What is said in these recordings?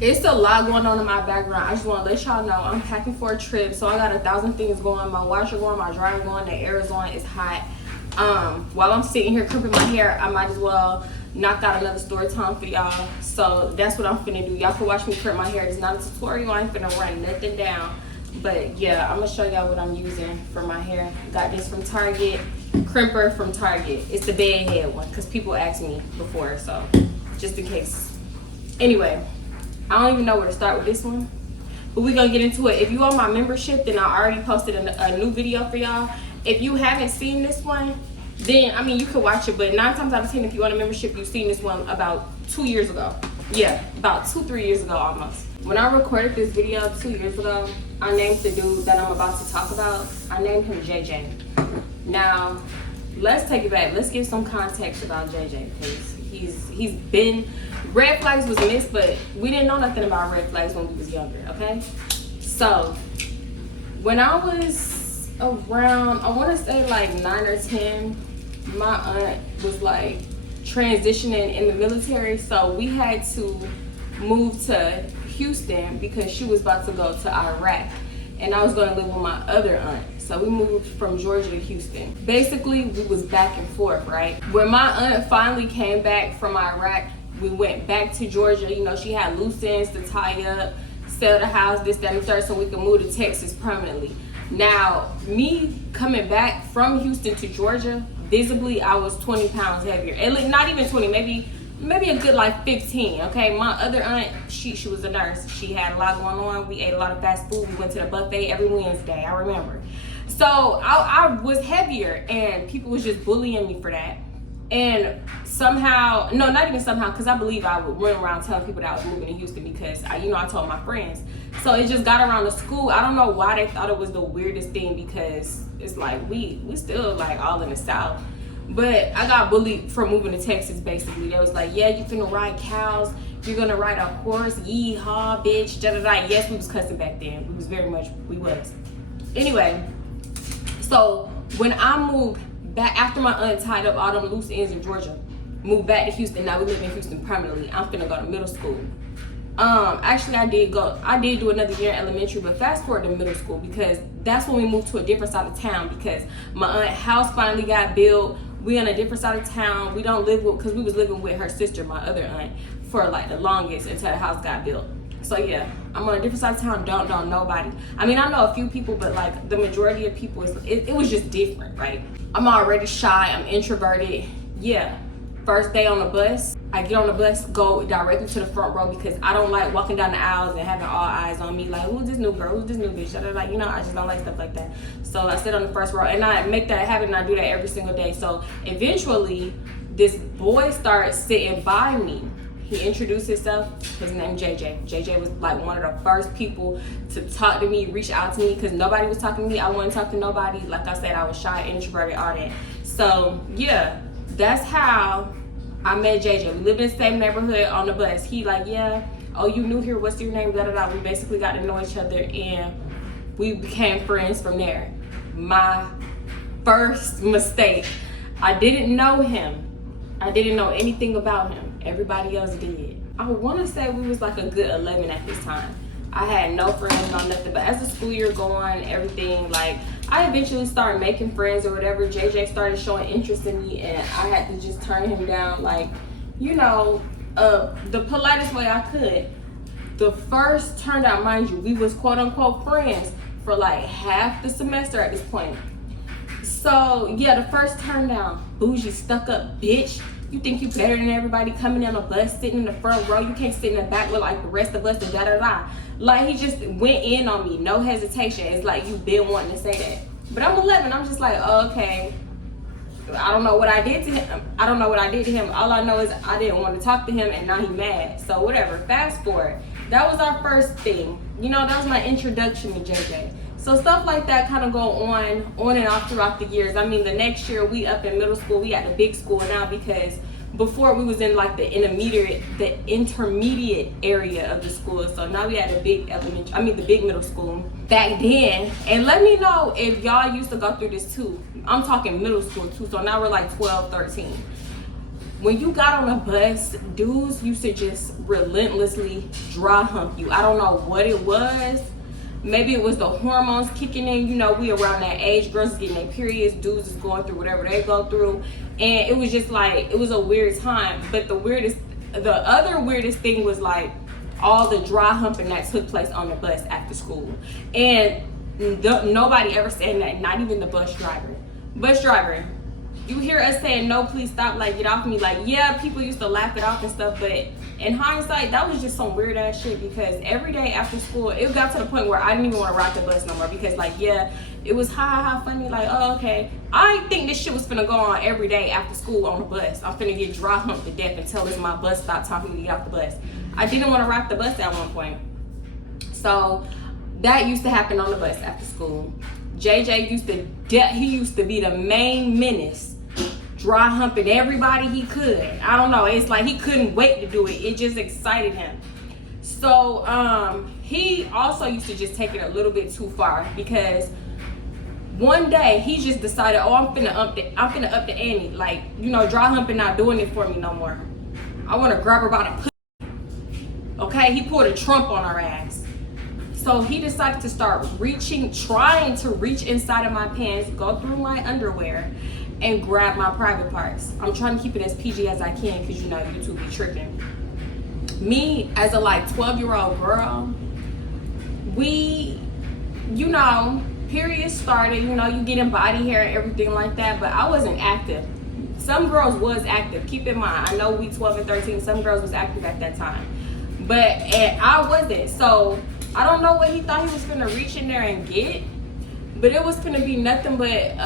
It's a lot going on in my background. I just want to let y'all know I'm packing for a trip, so I got 1,000 things going. My washer going, my dryer going, the air is on, it's hot. While I'm sitting here crimping my hair, I might as well knock out another story time for y'all. So that's what I'm finna do. Y'all can watch me crimp my hair. It's not a tutorial. I ain't finna run nothing down. But yeah, I'm gonna show y'all what I'm using for my hair. Got this from Target, crimper from Target. It's the bed head one because people asked me before, so just in case. Anyway, I don't even know where to start with this one, but we're gonna get into it. If you on my membership, then I already posted a new video for y'all. If you haven't seen this one, then I mean you can watch it, but 9 times out of 10, if you're on a membership, you've seen this one about 2 years ago. Yeah, about 2-3 years ago almost. When I recorded this video 2 years ago, I named the dude that I'm about to talk about, I named him JJ. Now, let's take it back. Let's give some context about JJ, because he's been, red flags was missed, but we didn't know nothing about red flags when we was younger, okay? So, when I was around, I want to say like 9 or 10, my aunt was like transitioning in the military, so we had to move to Houston because she was about to go to Iraq, and I was going to live with my other aunt. So we moved from Georgia to Houston. Basically, we was back and forth, right? When my aunt finally came back from Iraq, we went back to Georgia. You know, she had loose ends to tie up, sell the house, this, that, and the third, so we could move to Texas permanently. Now, me coming back from Houston to Georgia, visibly, I was 20 pounds heavier. And not even 20, maybe a good like 15, okay? My other aunt, she was a nurse. She had a lot going on. We ate a lot of fast food. We went to the buffet every Wednesday, I remember. So I was heavier, and people was just bullying me for that. And somehow, no, not even somehow, because I believe I would run around telling people that I was moving to Houston because I told my friends. So it just got around the school. I don't know why they thought it was the weirdest thing, because it's like we still like all in the South. But I got bullied for moving to Texas, basically. They was like, yeah, you finna ride cows, you're gonna ride a horse, yeehaw, bitch, da-da-da. Yes, we was cussing back then. We was. Anyway, so when I moved back, after my aunt tied up all them loose ends in Georgia, moved back to Houston, now we live in Houston permanently. I'm finna go to middle school. Actually I did do another year in elementary, but fast forward to middle school, because that's when we moved to a different side of town, because my aunt's house finally got built. We on a different side of town. We don't live with, because we was living with her sister, my other aunt, for like the longest until the house got built. So yeah, I'm on a different side of town, don't know nobody. I mean, I know a few people, but like the majority of people, it was just different, right? I'm already shy, I'm introverted. Yeah, first day on the bus, I get on the bus, go directly to the front row, because I don't like walking down the aisles and having all eyes on me, like, who's this new girl, who's this new bitch, like, I just don't like stuff like that. So I sit on the first row, and I make that a habit, and I do that every single day. So eventually, this boy starts sitting by me. He introduced himself, his name JJ. JJ was like one of the first people to talk to me, reach out to me, because nobody was talking to me. I wouldn't talk to nobody. Like I said, I was shy, introverted, all that. So yeah, that's how I met JJ. We lived in the same neighborhood on the bus. He like, yeah, oh, you new here, what's your name, da da da. We basically got to know each other, and we became friends from there. My first mistake, I didn't know him. I didn't know anything about him. Everybody else did. I want to say we was like a good 11 at this time. I had no friends, no nothing, but as the school year going, everything, like, I eventually started making friends or whatever. JJ started showing interest in me, and I had to just turn him down, like, the politest way I could. The first turned out, mind you, we was quote unquote friends for like half the semester at this point. So yeah, the first turn down, bougie, stuck up bitch. You think you better than everybody coming on a bus, sitting in the front row? You can't sit in the back look like the rest of us, and da da da. Like, he just went in on me, no hesitation. It's like you been wanting to say that. But I'm 11, I'm just like, oh, okay. I don't know what I did to him. All I know is I didn't want to talk to him, and now he mad. So whatever, fast forward. That was our first thing. That was my introduction to JJ. So stuff like that kind of go on and off throughout the years. I mean, the next year we up in middle school, we at the big school now, because before we was in like the intermediate area of the school. So now we at the big middle school back then. And let me know if y'all used to go through this too. I'm talking middle school too. So now we're like 12, 13. when you got on a bus, dudes used to just relentlessly dry hump you. I don't know what it was. Maybe it was the hormones kicking in. You know, we around that age, girls is getting their periods, dudes is going through whatever they go through. And it was just like, it was a weird time. But the other weirdest thing was like all the dry humping that took place on the bus after school. And nobody ever said that, not even the bus driver. Bus driver, you hear us saying, no, please stop, like, get off me. Like, yeah, people used to laugh it off and stuff, but in hindsight, that was just some weird ass shit, because every day after school, it got to the point where I didn't even want to ride the bus no more, because like, yeah, it was ha funny, like, oh, okay. I didn't think this shit was finna go on every day after school on the bus. I'm finna get dry humped to death until it's my bus stop telling me to get off the bus. I didn't want to ride the bus at one point. So that used to happen on the bus after school. JJ used to be the main menace, dry humping everybody he could. I don't know, it's like he couldn't wait to do it. It just excited him. So he also used to just take it a little bit too far, because one day he just decided, oh, I'm finna up the ante. Like, you know, dry humping not doing it for me no more. I want to grab her by the pussy. Okay, he pulled a Trump on our ass. So he decided to start trying to reach inside of my pants, go through my underwear, and grab my private parts. I'm trying to keep it as PG as I can, because you know YouTube be tripping. Me as a like 12-year-old girl, we, you know, period started, you know, you getting body hair and everything like that, but I wasn't active. Some girls was active. Keep in mind, I know we 12 and 13, some girls was active at that time, and I wasn't. So I don't know what he thought he was gonna reach in there and get, but it was gonna be nothing but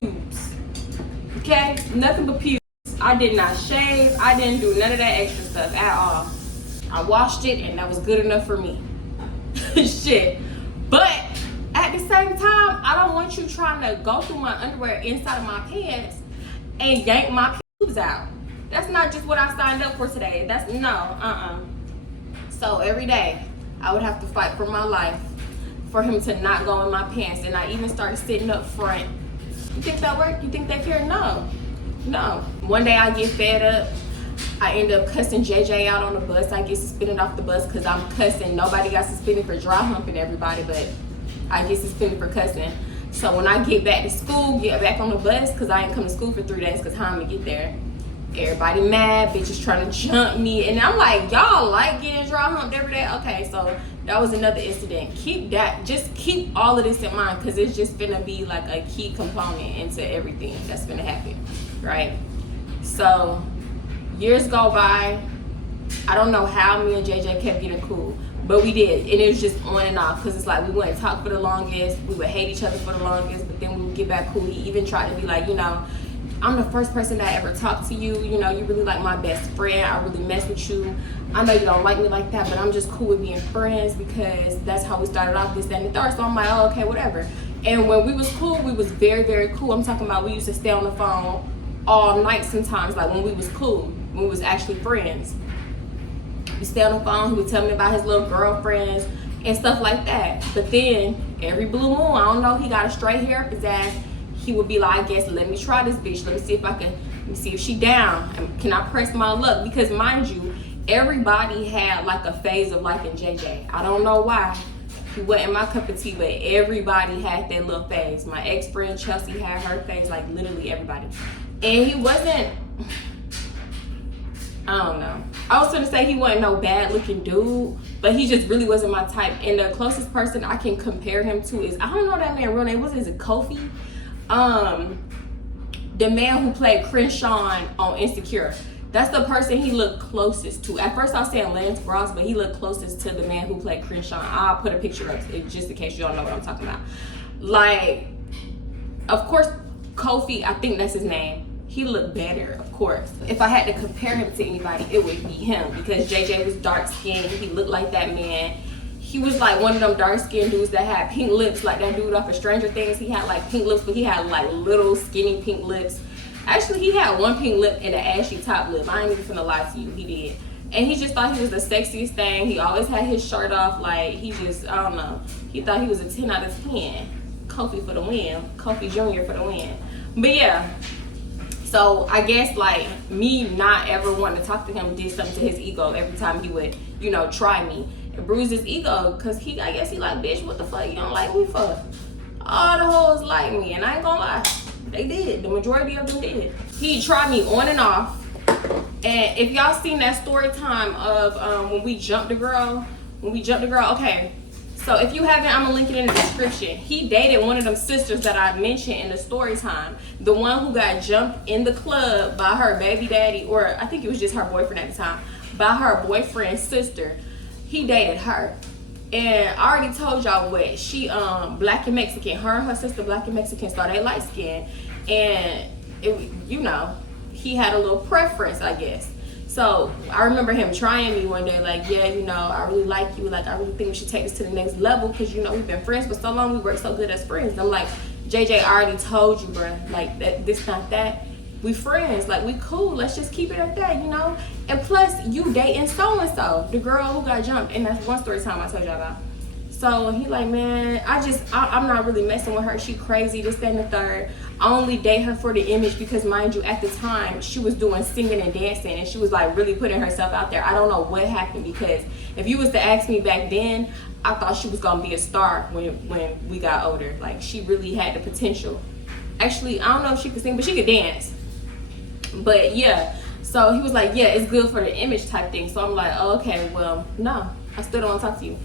pubes. Okay, nothing but pubes. I did not shave. I didn't do none of that extra stuff at all. I washed it and that was good enough for me. Shit. But at the same time, I don't want you trying to go through my underwear inside of my pants and yank my pubes out. That's not just what I signed up for today. That's no, So every day I would have to fight for my life for him to not go in my pants. And I even started sitting up front. You think that worked? You think they care? No. One day I get fed up. I end up cussing JJ out on the bus. I get suspended off the bus because I'm cussing. Nobody got suspended for dry humping everybody, but I get suspended for cussing. So when I get back to school, get back on the bus, because I ain't come to school for 3 days because how I'm gonna get there. Everybody mad, bitches trying to jump me, and I'm like, y'all like getting dry humped every day? Okay, so that was another incident. Just keep all of this in mind, because it's just gonna be like a key component into everything that's gonna happen, right? So years go by. I don't know how me and JJ kept getting cool, but we did, and it was just on and off, because it's like we wouldn't talk for the longest, we would hate each other for the longest, but then we would get back cool. He even tried to be like, you know, I'm the first person that ever talked to you. You know, you really like my best friend. I really mess with you. I know you don't like me like that, but I'm just cool with being friends, because that's how we started off, this, that, and the third. So I'm like, oh, okay, whatever. And when we was cool, we was very, very cool. I'm talking about we used to stay on the phone all night sometimes, like when we was cool, when we was actually friends. We stay on the phone. He would tell me about his little girlfriends and stuff like that. But then every blue moon, I don't know, he got a straight hair up his ass. He would be like, I guess, let me try this bitch. Let me see if she down. Can I press my luck? Because mind you, everybody had like a phase of liking JJ. I don't know why. He wasn't my cup of tea, but everybody had that little phase. My ex-friend Chelsea had her phase, like literally everybody. And he wasn't, I don't know. I was gonna say he wasn't no bad looking dude, but he just really wasn't my type. And the closest person I can compare him to is, I don't know that man's real name. Is it Kofi? The man who played Crenshaw on Insecure. That's the person he looked closest to. At first I was saying Lance Ross, but he looked closest to the man who played Crenshaw. I'll put a picture up just in case you don't know what I'm talking about. Like, of course, Kofi, I think that's his name. He looked better, of course. If I had to compare him to anybody, it would be him, because JJ was dark skinned. He looked like that man. He was like one of them dark skinned dudes that had pink lips, like that dude off of Stranger Things. He had like pink lips, but he had like little skinny pink lips. Actually, he had one pink lip and an ashy top lip. I ain't even finna lie to you, he did. And he just thought he was the sexiest thing. He always had his shirt off, like he just, I don't know. He thought he was a 10 out of 10. Kofi for the win. Kofi Jr. for the win. But yeah. So So I guess like me not ever wanting to talk to him did something to his ego every time he would, you know, try me. It bruised his ego, because I guess he like, bitch, what the fuck you don't like me for? All the hoes like me, and I ain't gonna lie, they did. The majority of them did. He tried me on and off. And if y'all seen that story time of when we jumped the girl, okay. So if you haven't, I'm gonna link it in the description. He dated one of them sisters that I mentioned in the story time. The one who got jumped in the club by her baby daddy, or I think it was just her boyfriend at the time, by her boyfriend's sister. He dated her. And I already told y'all what, she black and Mexican. Her and her sister black and Mexican, so they light skinned. And it, you know, he had a little preference, I guess. So I remember him trying me one day, like, yeah, you know, I really like you. Like, I really think we should take this to the next level, because, you know, we've been friends for so long. We work so good as friends. And I'm like, JJ, I already told you, bro. Like, this, not that. We friends. Like, we cool. Let's just keep it at that, you know? And plus, you dating so-and-so, the girl who got jumped. And that's one story time I told y'all about. So he like, man, I'm not really messing with her. She crazy, this, that, and the third. I only date her for the image because, mind you, at the time, she was doing singing and dancing, and she was like really putting herself out there. I don't know what happened, because if you was to ask me back then, I thought she was gonna be a star when we got older. Like, she really had the potential. Actually, I don't know if she could sing, but she could dance. But yeah, so he was like, yeah, it's good for the image type thing. So I'm like, oh, okay, well, no, I still don't want to talk to you.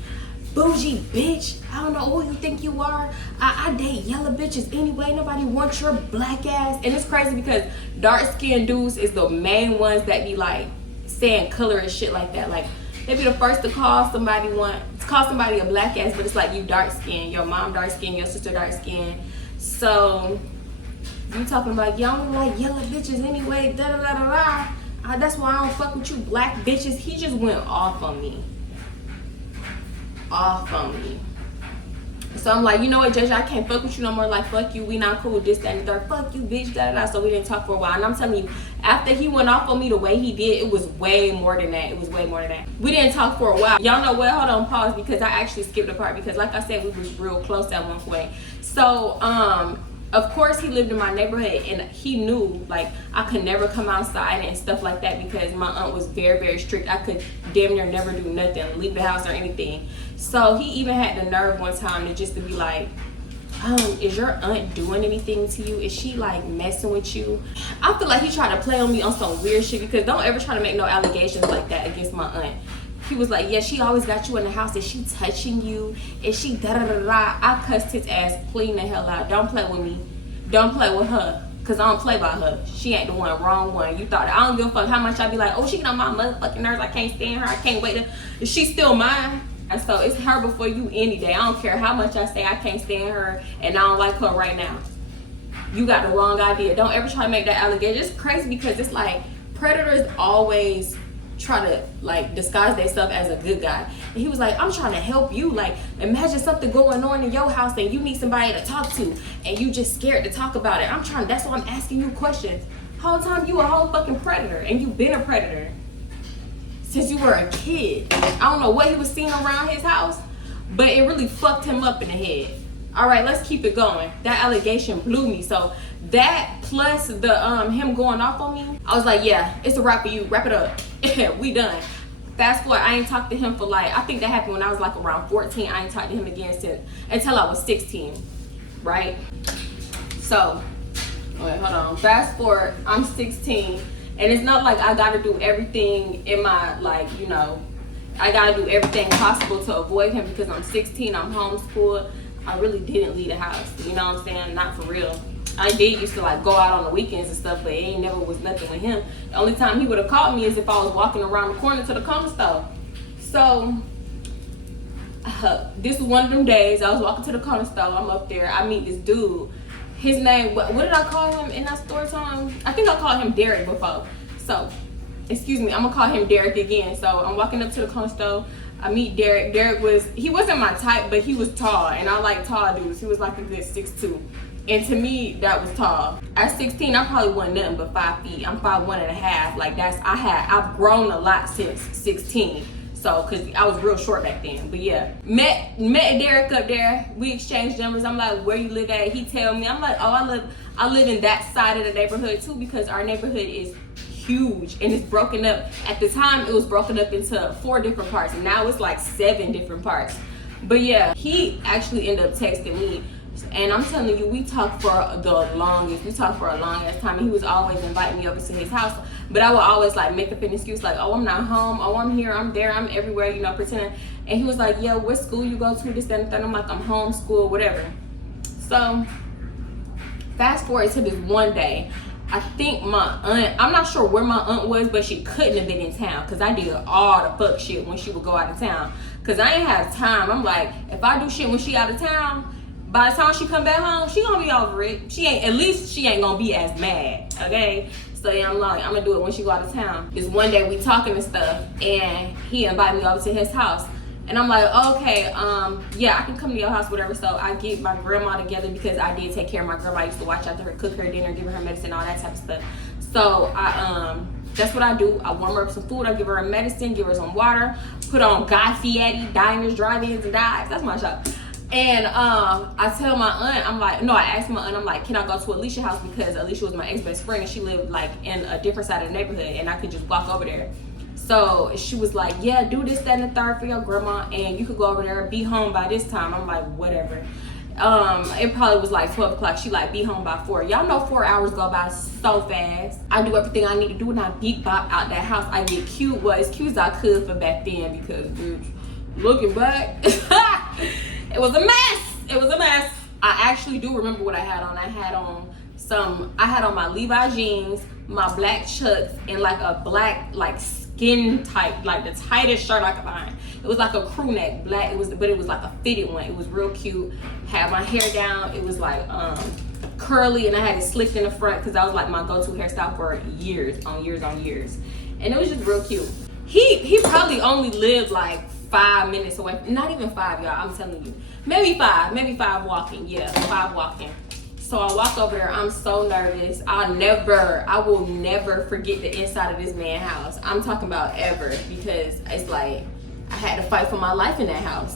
Bougie bitch, I don't know who you think you are. I date yellow bitches anyway. Nobody wants your black ass. And it's crazy because dark skinned dudes is the main ones that be like saying color and shit like that. Like, they be the first to call somebody a black ass, but it's like, you dark skinned, your mom dark skinned, your sister dark skinned. So you talking about, y'all don't like yellow bitches anyway, da da da da da. That's why I don't fuck with you black bitches. He just went off on me. So I'm like, you know what, JJ, I can't fuck with you no more. Like, fuck you, we not cool, this, that, and the third. Fuck you, bitch, da da da. So we didn't talk for a while. And I'm telling you, after he went off on me the way he did, it was way more than that. We didn't talk for a while. Y'all know what? Hold on, pause, because I actually skipped a part, because like I said, we was real close at one point. So of course, he lived in my neighborhood, and he knew, like, I could never come outside and stuff like that, because my aunt was very, very strict. I could damn near never do nothing, leave the house or anything. So he even had the nerve one time to be like, is your aunt doing anything to you? Is she like messing with you? I feel like he tried to play on me on some weird shit, because don't ever try to make no allegations like that against my aunt. He was like, yeah, she always got you in the house. Is she touching you? Is she da da da da? I cussed his ass clean the hell out. Don't play with me. Don't play with her, because I don't play by her. She ain't the one, wrong one. You thought, I don't give a fuck how much I be like, oh, she get on my motherfucking nerves. I can't stand her. I can't wait to, she's still mine. And so it's her before you any day. I don't care how much I say I can't stand her and I don't like her right now. You got the wrong idea. Don't ever try to make that allegation. It's crazy, because it's like predators always try to like disguise themselves as a good guy. And he was like, I'm trying to help you. Like, imagine something going on in your house and you need somebody to talk to and you just scared to talk about it. That's why I'm asking you questions. Whole time you a whole fucking predator, and you've been a predator since you were a kid. I don't know what he was seeing around his house, but it really fucked him up in the head. All right, let's keep it going. That allegation blew me. So that plus the him going off on me, I was like, yeah, it's a wrap for you. Wrap it up. We done. Fast forward, I ain't talked to him for like, I think that happened when I was like around 14. I ain't talked to him again until I was 16, right? So, wait, hold on. Fast forward, I'm 16. And it's not like I gotta do everything in my, like, you know, I gotta do everything possible to avoid him, because I'm 16, I'm homeschooled. I really didn't leave the house, you know what I'm saying? Not for real. I did used to like go out on the weekends and stuff, but it ain't never was nothing with him. The only time he would have caught me is if I was walking around the corner to the corner store. So this was one of them days. I was walking to the corner store. I'm up there. I meet this dude. His name, what did I call him in that story time? I think I called him Derek before. So, excuse me, I'm gonna call him Derek again. So I'm walking up to the corner store. I meet Derek. He wasn't my type, but he was tall, and I like tall dudes. He was like a good 6'2". And to me, that was tall. At 16, I probably wasn't nothing but 5 feet. I'm 5'1.5". Like I've grown a lot since 16. So, cause I was real short back then. But yeah, met Derek up there. We exchanged numbers. I'm like, where you live at? He tell me. I'm like, oh, I live in that side of the neighborhood too, because our neighborhood is huge and it's broken up. At the time it was broken up into 4 different parts, and now it's like 7 different parts. But yeah, he actually ended up texting me, and I'm telling you, we talked for the longest. We talked for a long ass time, and he was always inviting me over to his house. But I would always like make up an excuse like, oh, I'm not home, oh, I'm here, I'm there, I'm everywhere, you know, pretending. And he was like, yeah, what school you go to, this, that, and that. I'm like, I'm homeschooled, whatever. So fast forward to this one day, I think my aunt, I'm not sure where my aunt was, but she couldn't have been in town, because I did all the fuck shit when she would go out of town. Because I ain't have time. I'm like, if I do shit when she out of town, by the time she come back home, she gonna be over it. She ain't, at least she ain't gonna be as mad, okay? So yeah, I'm like, I'm gonna do it when she go out of town. This one day we talking and stuff, and he invited me over to his house. And I'm like, okay, yeah, I can come to your house, whatever. So I get my grandma together, because I did take care of my grandma. I used to watch after her, cook her dinner, give her her medicine, all that type of stuff. So that's what I do. I warm her up some food, I give her a medicine, give her some water, put on Guy Fieri, diners, drive-ins, and dives. That's my shop. And I tell my aunt, I'm like, no, I asked my aunt, I'm like, can I go to Alicia's house, because Alicia was my ex-best friend, and she lived like in a different side of the neighborhood, and I could just walk over there. So she was like, yeah, do this, that, and the third for your grandma, and you could go over there, be home by this time. I'm like, whatever. It probably was like 12 o'clock. She like, be home by 4. Y'all know 4 hours go by so fast. I do everything I need to do, and I beat bop out that house. I get cute, well, as cute as I could for back then, because bitch, looking back, it was a mess. It was a mess. I actually do remember what I had on. I had on my Levi jeans, my black chucks, and like a black like skin tight, like the tightest shirt I could find. It was like a crew neck, black. But it was like a fitted one. It was real cute. Had my hair down. It was like curly, and I had it slicked in the front, because that was like my go-to hairstyle for years on years on years. And it was just real cute. He probably only lived like 5 minutes away. Not even 5, y'all. I'm telling you. Maybe 5 walking. Yeah, 5 walking. So I walk over there. I'm so nervous. I will never forget the inside of this man's house. I'm talking about ever, because it's like I had to fight for my life in that house.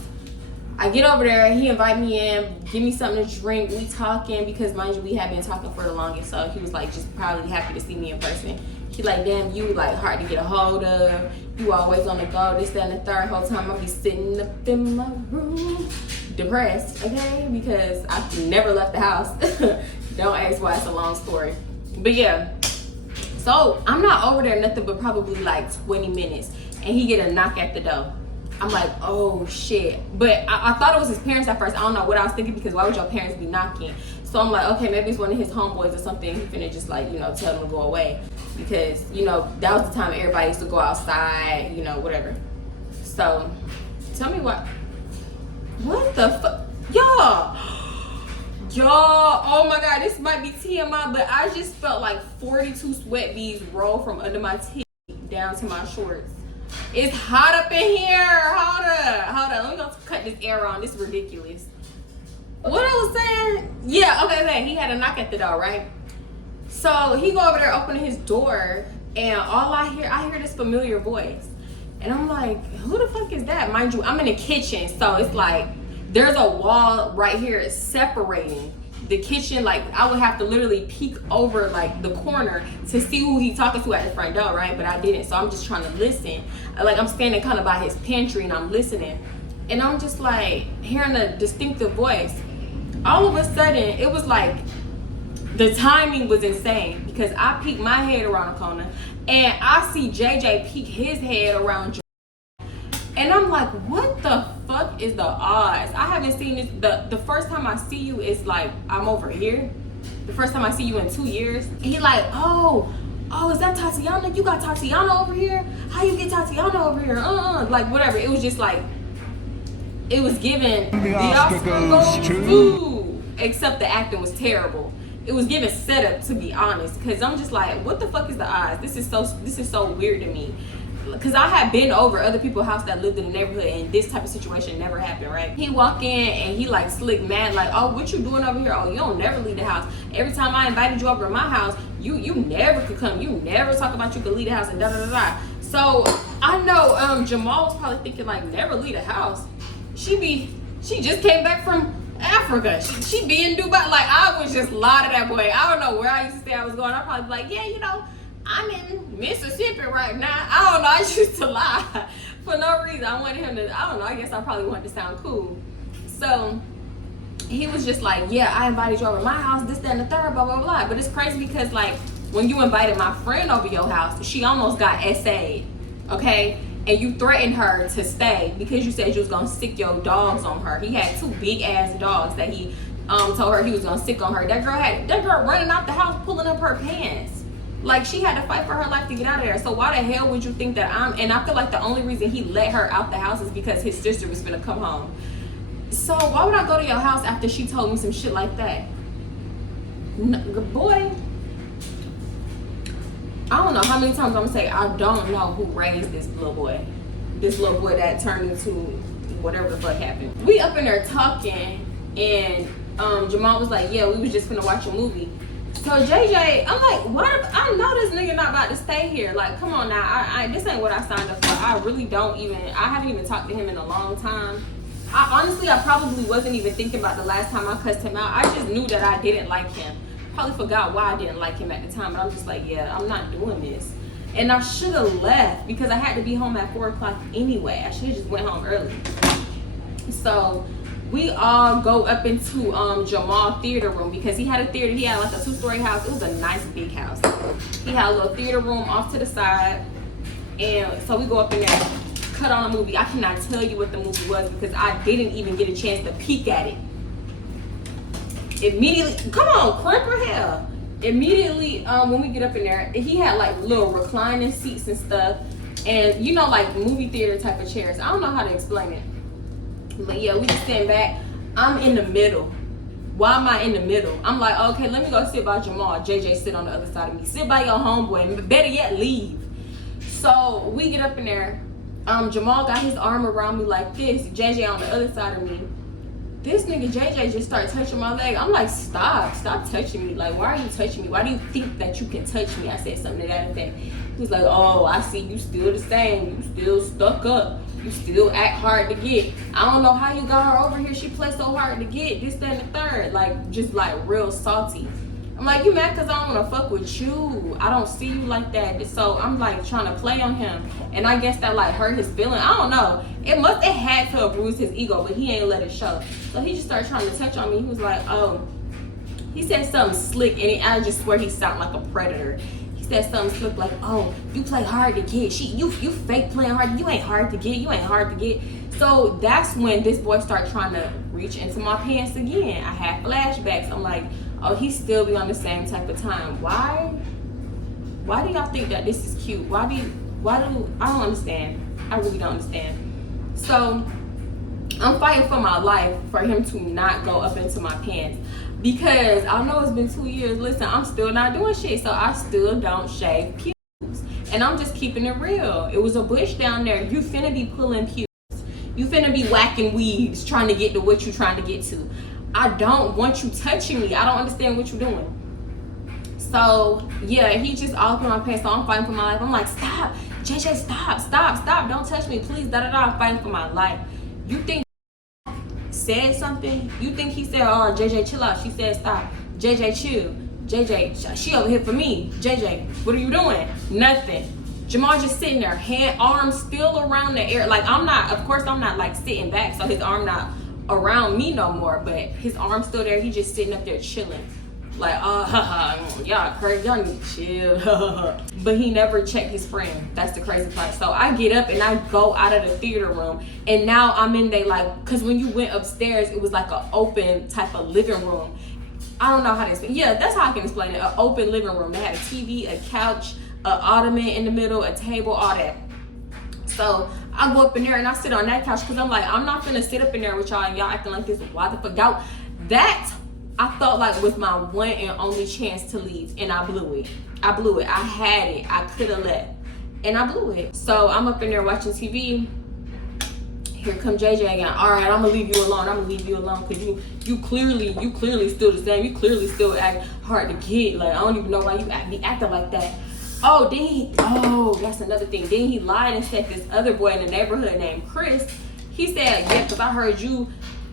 I get over there. He invite me in, give me something to drink. We talking, because mind you, we had been talking for the longest. So he was like just probably happy to see me in person. He like, damn, you like hard to get a hold of. You always on the go, this, that, and the third. Whole time I be sitting up in my room, depressed, okay? Because I've never left the house. Don't ask why, it's a long story. But yeah, so I'm not over there nothing but probably like 20 minutes, and he get a knock at the door. I'm like, oh shit. But I thought it was his parents at first. I don't know what I was thinking, because why would your parents be knocking? So I'm like, okay, maybe it's one of his homeboys or something. He finna just like, you know, tell him to go away, because, you know, that was the time everybody used to go outside, you know, whatever. So tell me what the fuck, y'all, oh my god, this might be TMI, but I just felt like 42 sweat beads roll from under my teeth down to my shorts. It's hot up in here. Hold on, let me go cut this air on. This is ridiculous. What I was saying, yeah, okay, he had a knock at the door, right? So he go over there opening his door, and all I hear this familiar voice. And I'm like, who the fuck is that? Mind you, I'm in the kitchen, so it's like there's a wall right here separating the kitchen. Like I would have to literally peek over like the corner to see who he talking to at the front door, right? But I didn't, so I'm just trying to listen. Like I'm standing kind of by his pantry, and I'm listening, and I'm just like hearing a distinctive voice. All of a sudden, it was like the timing was insane, because I peeked my head around the corner, and I see JJ peek his head around, and I'm like, what the fuck is the odds? I haven't seen this. The first time I see you is like I'm over here. The first time I see you in 2 years. He like, oh, is that Tatiana? You got Tatiana over here? How you get Tatiana over here? Like whatever. It was just like, it was given the Oscar goes to, except the acting was terrible. It was given setup, to be honest, because I'm just like, what the fuck is the odds? This is so weird to me, because I had been over other people's house that lived in the neighborhood, and this type of situation never happened, right? He walk in and he like slick mad, like, oh, what you doing over here? Oh, you don't never leave the house. Every time I invited you over to my house, you never could come. You never talk about you could leave the house, and da da da da. So I know Jamal was probably thinking like, never leave the house. She just came back from Africa. She be in Dubai. Like, I was just lie to that boy. I don't know where I used to say I was going. I'd probably be like, yeah, you know, I'm in Mississippi right now. I don't know. I used to lie for no reason. I wanted him to, I don't know. I guess I probably wanted to sound cool. So he was just like, yeah, I invited you over to my house, this, that, and the third, blah, blah, blah. But it's crazy because, like, when you invited my friend over your house, she almost got SA'd, okay? And you threatened her to stay because you said you was gonna sick your dogs on her. He had 2 big ass dogs that he told her he was gonna sick on her. That girl running out the house, pulling up her pants. Like, she had to fight for her life to get out of there. So why the hell would you think that and I feel like the only reason he let her out the house is because his sister was gonna come home. So why would I go to your house after she told me some shit like that? No, boy, I don't know how many times I'm gonna say I don't know who raised this little boy that turned into whatever the fuck happened. We up in there talking, and Jamal was like, yeah, we was just gonna watch a movie. So JJ, I'm like, what? I know this nigga not about to stay here. Like, come on now, I this ain't what I signed up for. I really don't even, I haven't even talked to him in a long time. I probably wasn't even thinking about the last time I cussed him out. I just knew that I didn't like him. Probably forgot why I didn't like him at the time, but I'm just like, yeah, I'm not doing this. And I should have left because I had to be home at 4 o'clock anyway. I should have just went home early. So we all go up into Jamal theater room because he had a theater. He had like a 2-story house. It was a nice big house. He had a little theater room off to the side. And so we go up in there, cut on a movie. I cannot tell you what the movie was because I didn't even get a chance to peek at it. Immediately, come on, cripper hell. Immediately, when we get up in there, he had like little reclining seats and stuff, and you know, like movie theater type of chairs. I don't know how to explain it, but yeah, we just sitting back. I'm in the middle. Why am I in the middle? I'm like, okay, let me go sit by Jamal. JJ sit on the other side of me. Sit by your homeboy. Better yet, leave. So we get up in there. Jamal got his arm around me like this. JJ on the other side of me. This nigga JJ just started touching my leg. I'm like, stop touching me. Like, why are you touching me? Why do you think that you can touch me? I said something to that effect. He's like, oh, I see you still the same. You still stuck up. You still act hard to get. I don't know how you got her over here. She plays so hard to get. This, that, and the third. Like, just like real salty. I'm like, you mad because I don't want to fuck with you. I don't see you like that. So I'm like trying to play on him. And I guess that like hurt his feeling. I don't know. It had to have bruised his ego, but he ain't let it show. So he just started trying to touch on me. He was like, oh, he said something slick. And I just swear he sounded like a predator. He said something slick like, oh, you play hard to get. You fake playing hard. You ain't hard to get. You ain't hard to get. So that's when this boy started trying to reach into my pants again. I had flashbacks. I'm like, oh, he still be on the same type of time. Why do y'all think that this is cute? I don't understand. I really don't understand. So I'm fighting for my life for him to not go up into my pants because I know it's been 2 years. Listen, I'm still not doing shit, so I still don't shave pubes. And I'm just keeping it real. It was a bush down there. You finna be pulling pubes. You finna be whacking weeds trying to get to what you trying to get to. I don't want you touching me. I don't understand what you're doing. So yeah, he just all through my pants. So I'm fighting for my life. I'm like, stop, JJ, stop, don't touch me, please. I'm fighting for my life. You think said something? You think he said, oh, JJ, chill out? She said, stop. JJ, chill. JJ, she over here for me. JJ, what are you doing? Nothing. Jamal just sitting there, arms still around the air. Like, of course I'm not like sitting back, so his arm not around me no more, but his arm's still there. He just sitting up there chilling. Like, y'all crazy, y'all need to chill. But he never checked his friend. That's the crazy part. So I get up and I go out of the theater room, and now I'm in there like, cause when you went upstairs, it was like an open type of living room. I don't know how to explain. Yeah, that's how I can explain it. An open living room. They had a TV, a couch, an ottoman in the middle, a table, all that. So I go up in there and I sit on that couch because I'm like, I'm not gonna sit up in there with y'all and y'all acting like this. Why the fuck? Y'all, that I felt like was my one and only chance to leave, and I blew it. I had it. I could have left, and I blew it. So I'm up in there watching TV. Here come JJ again. All right, I'm gonna leave you alone. Because you clearly still the same. You clearly still act hard to get. Like, I don't even know why you be acting like that. Oh, that's another thing. Then he lied and said this other boy in the neighborhood named Chris. He said, yeah, because I heard you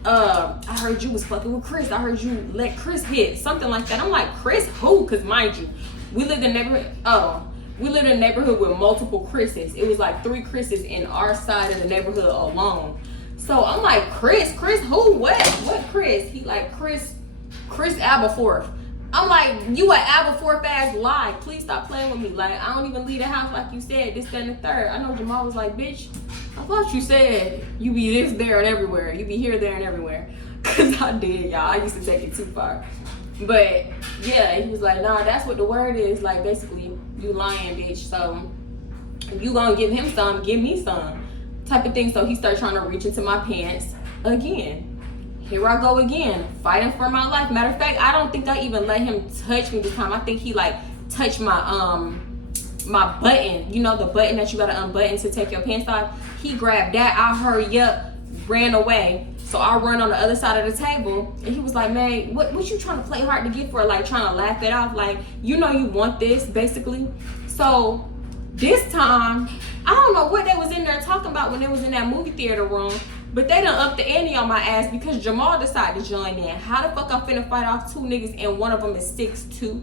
I heard you was fucking with Chris. I heard you let Chris hit. Something like that. I'm like, Chris who? Because mind you, we lived in a neighborhood with multiple Chris's. It was like 3 Chris's in our side of the neighborhood alone. So I'm like, Chris who? What Chris? He like, Chris Aberforth. I'm like, you an Aberforth ass lie. Please stop playing with me. Like, I don't even leave the house like you said, this, that, and the third. I know Jamal was like, bitch, I thought you said you be this, there, and everywhere. You be here, there, and everywhere. Cause I did, y'all. I used to take it too far. But yeah, he was like, nah, that's what the word is. Like, basically, you lying, bitch. So if you gonna give him some, give me some. Type of thing. So he started trying to reach into my pants again. Here I go again, fighting for my life. Matter of fact, I don't think I even let him touch me this time. I think he like touched my my button. You know, the button that you gotta unbutton to take your pants off. He grabbed that. I hurry up, ran away. So I run on the other side of the table, and he was like, man, what you trying to play hard to get for? Like, trying to laugh it off, like, you know you want this, basically. So this time, I don't know what they was in there talking about when they was in that movie theater room, but they done upped the ante on my ass because Jamal decided to join in. How the fuck I'm finna fight off 2 niggas and one of them is 6'2"?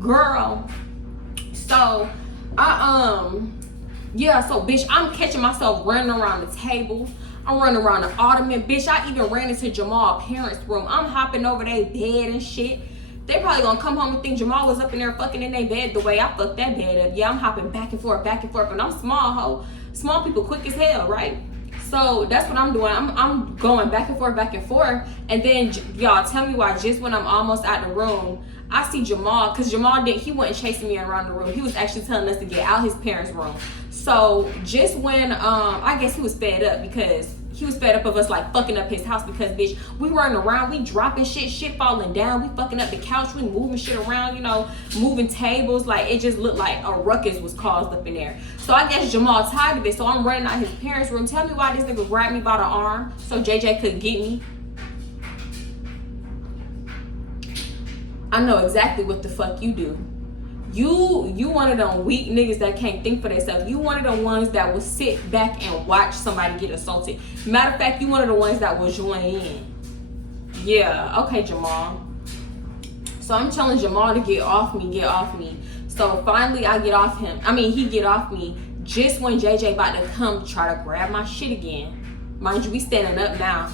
Girl. So, yeah, so bitch, I'm catching myself running around the table. I'm running around the ottoman. Bitch, I even ran into Jamal's parents' room. I'm hopping over their bed and shit. They probably gonna come home and think Jamal was up in there fucking in their bed the way I fucked that bed up. Yeah, I'm hopping back and forth, and I'm small, ho. Small people quick as hell, right? So that's what I'm doing. I'm going back and forth. And then, y'all, tell me why just when I'm almost out the room, I see Jamal, because Jamal he wasn't chasing me around the room. He was actually telling us to get out his parents' room. So just when, I guess he was fed up because he was fed up of us like fucking up his house because, bitch, we running around, we dropping shit falling down, we fucking up the couch, we moving shit around, you know, moving tables. Like, it just looked like a ruckus was caused up in there. So I guess Jamal tired of it. So I'm running out his parents' room. Tell me why this nigga grabbed me by the arm so JJ could get me. I know exactly what the fuck you do. You one of them weak niggas that can't think for themselves. You one of the ones that will sit back and watch somebody get assaulted. Matter of fact, you one of the ones that will join in. Yeah, okay, Jamal. So I'm telling Jamal to get off me. So finally I get off him. He get off me just when JJ about to come try to grab my shit again. Mind you, we standing up now.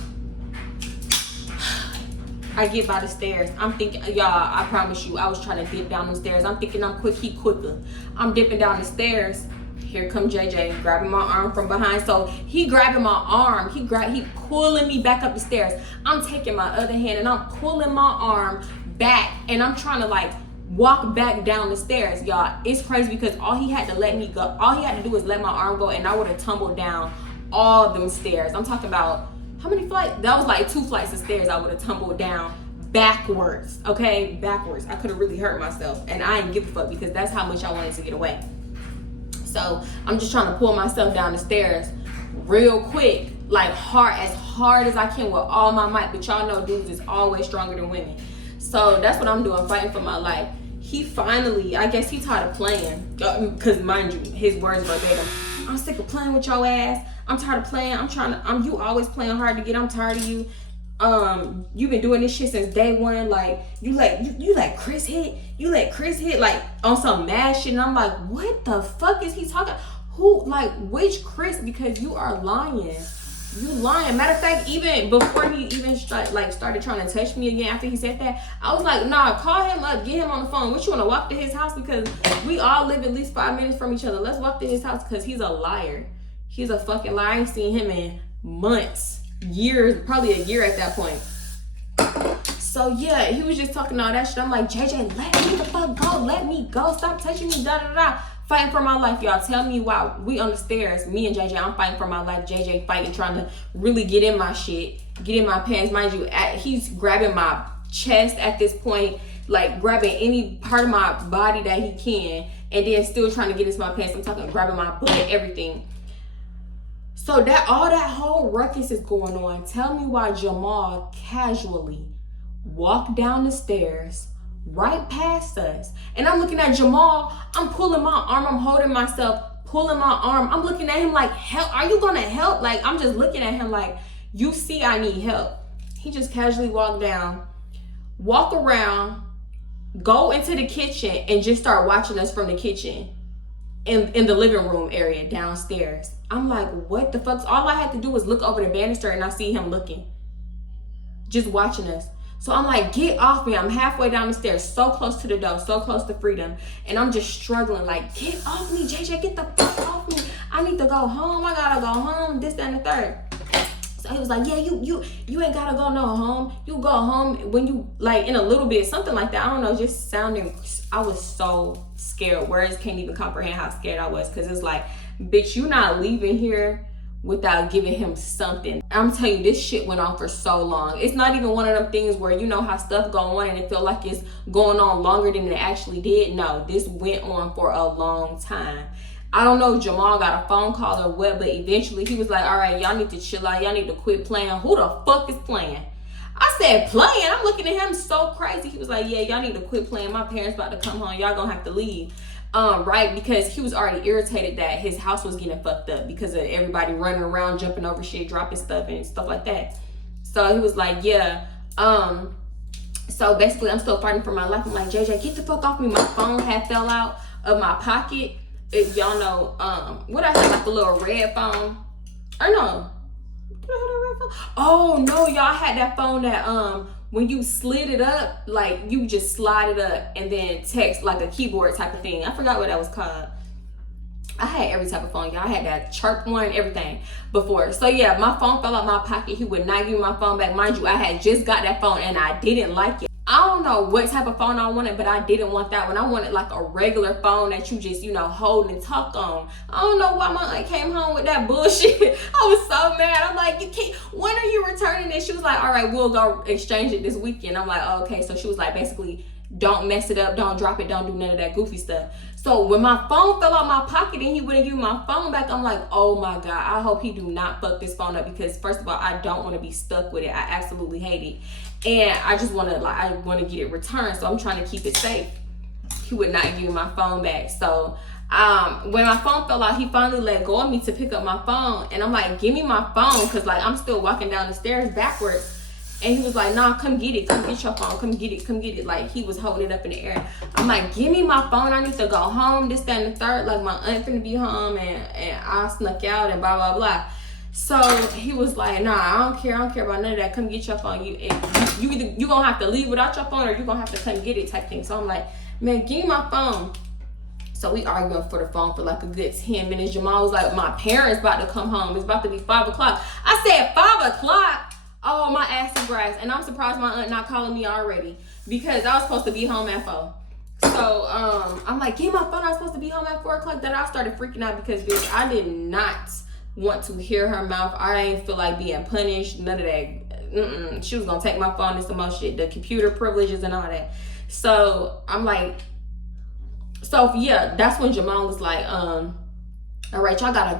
I get by the stairs. I'm thinking, y'all, I promise you, I was trying to dip down the stairs. I'm thinking I'm quick, he quicker. I'm dipping down the stairs. Here come JJ grabbing my arm from behind. So he grabbing my arm. He pulling me back up the stairs. I'm taking my other hand and I'm pulling my arm back and I'm trying to like walk back down the stairs, y'all. It's crazy because all he had to do was let my arm go and I would have tumbled down all them stairs. I'm talking about how many flights? That was like 2 flights of stairs I would have tumbled down backwards, okay? Backwards. I could have really hurt myself and I didn't give a fuck because that's how much I wanted to get away. So I'm just trying to pull myself down the stairs real quick, like as hard as I can with all my might. But y'all know dudes is always stronger than women. So that's what I'm doing, fighting for my life. He finally, I guess he tired of playing, because mind you, his words verbatim, I'm sick of playing with your ass. I'm tired of playing. You always playing hard to get. I'm tired of you. You've been doing this shit since day one. Like, you let Chris hit. You let Chris hit, like, on some mad shit. And I'm like, what the fuck is he talking? Who, like, which Chris? Because you are lying. You lying. Matter of fact, even before he even started trying to touch me again after he said that, I was like, nah, call him up, get him on the phone. What, you want to walk to his house? Because we all live at least 5 minutes from each other. Let's walk to his house because he's a liar. He's a fucking liar. I ain't seen him in months, years, probably a year at that point. So yeah, he was just talking all that shit. I'm like, JJ, let me the fuck go. Let me go. Stop touching me. Da da da. Fighting for my life, y'all. Tell me why we on the stairs. Me and JJ, I'm fighting for my life. JJ fighting, trying to really get in my shit, get in my pants. Mind you, he's grabbing my chest at this point, like grabbing any part of my body that he can, and then still trying to get into my pants. I'm talking grabbing my butt, everything. So all that whole ruckus is going on. Tell me why Jamal casually walked down the stairs right past us. And I'm looking at Jamal. I'm pulling my arm. I'm holding myself, pulling my arm. I'm looking at him like, help. Are you going to help? Like, I'm just looking at him like, You see I need help. He just casually walked down, walk around, go into the kitchen, and just start watching us from the kitchen in the living room area downstairs. I'm like, what the fuck? All I had to do was look over the banister and I see him looking, just watching us. So I'm like, get off me. I'm halfway down the stairs, so close to the door, so close to freedom. And I'm just struggling, like, get off me, JJ, get the fuck off me. I need to go home. I gotta go home, this, that, and the third. So he was like, yeah, you ain't gotta go no home. You go home when you, like, in a little bit, something like that. I don't know, just sounding, I was so scared. Words can't even comprehend how scared I was. Cause it's like, bitch, you not leaving here without giving him something. I'm telling you, this shit went on for so long. It's not even one of them things where you know how stuff go on and it feel like it's going on longer than it actually did. No, this went on for a long time. I don't know if Jamal got a phone call or what, but eventually he was like, all right, y'all need to chill out. Y'all need to quit playing. Who the fuck is playing? I said, playing? I'm looking at him so crazy. He was like, yeah, y'all need to quit playing. My parents about to come home. Y'all gonna have to leave. Right, because he was already irritated that his house was getting fucked up because of everybody running around, jumping over shit, dropping stuff and stuff like that. So he was like, yeah. So basically, I'm still fighting for my life. I'm like, JJ, get the fuck off me. My phone had fell out of my pocket. If y'all know, what I had, like a little red phone. Or no. Did I have that red phone? Oh no, y'all had that phone that when you slid it up, like you just slide it up and then text, like a keyboard type of thing. I forgot what that was called. I had every type of phone, y'all. I had that chirp one, everything before. So yeah, my phone fell out my pocket. He would not give me my phone back. Mind you, I had just got that phone and I didn't like it. I don't know what type of phone I wanted, but I didn't want that one. I wanted like a regular phone that you just, you know, hold and talk on. I don't know why my aunt came home with that bullshit. I was so mad. I'm like, you can't, when are you returning it? She was like, all right, we'll go exchange it this weekend. I'm like, oh, okay. So she was like, basically, don't mess it up, don't drop it, don't do none of that goofy stuff. So when my phone fell out my pocket and he wouldn't give me my phone back, I'm like, oh my God, I hope he do not fuck this phone up, because first of all, I don't want to be stuck with it. I absolutely hate it. And I just want to, like, I want to get it returned. So I'm trying to keep it safe. He would not give me my phone back. So when my phone fell out, he finally let go of me to pick up my phone. And I'm like, give me my phone. Cause like, I'm still walking down the stairs backwards. And he was like, nah, come get it. Come get your phone. Come get it. Come get it. Like, he was holding it up in the air. I'm like, give me my phone. I need to go home. This, that, and the third. Like, my aunt finna be home. And I snuck out and blah, blah, blah. So he was like, nah, I don't care about none of that. Come get your phone. You either you gonna have to leave without your phone or you gonna have to come get it type thing. So I'm like, man, give me my phone. So we arguing for the phone for like a good 10 minutes. Jamal was like, my parents about to come home. It's about to be 5 o'clock. I said, 5 o'clock? Oh, my ass is grass. And I'm surprised my aunt not calling me already, because I was supposed to be home at 4. So I'm like, give me my phone. I was supposed to be home at 4 o'clock. Then I started freaking out because, bitch, I did not want to hear her mouth. I ain't feel like being punished, none of that. She was gonna take my phone and some more shit, the computer privileges and all that. So I'm like, so yeah, that's when Jamal was like, all right, y'all gotta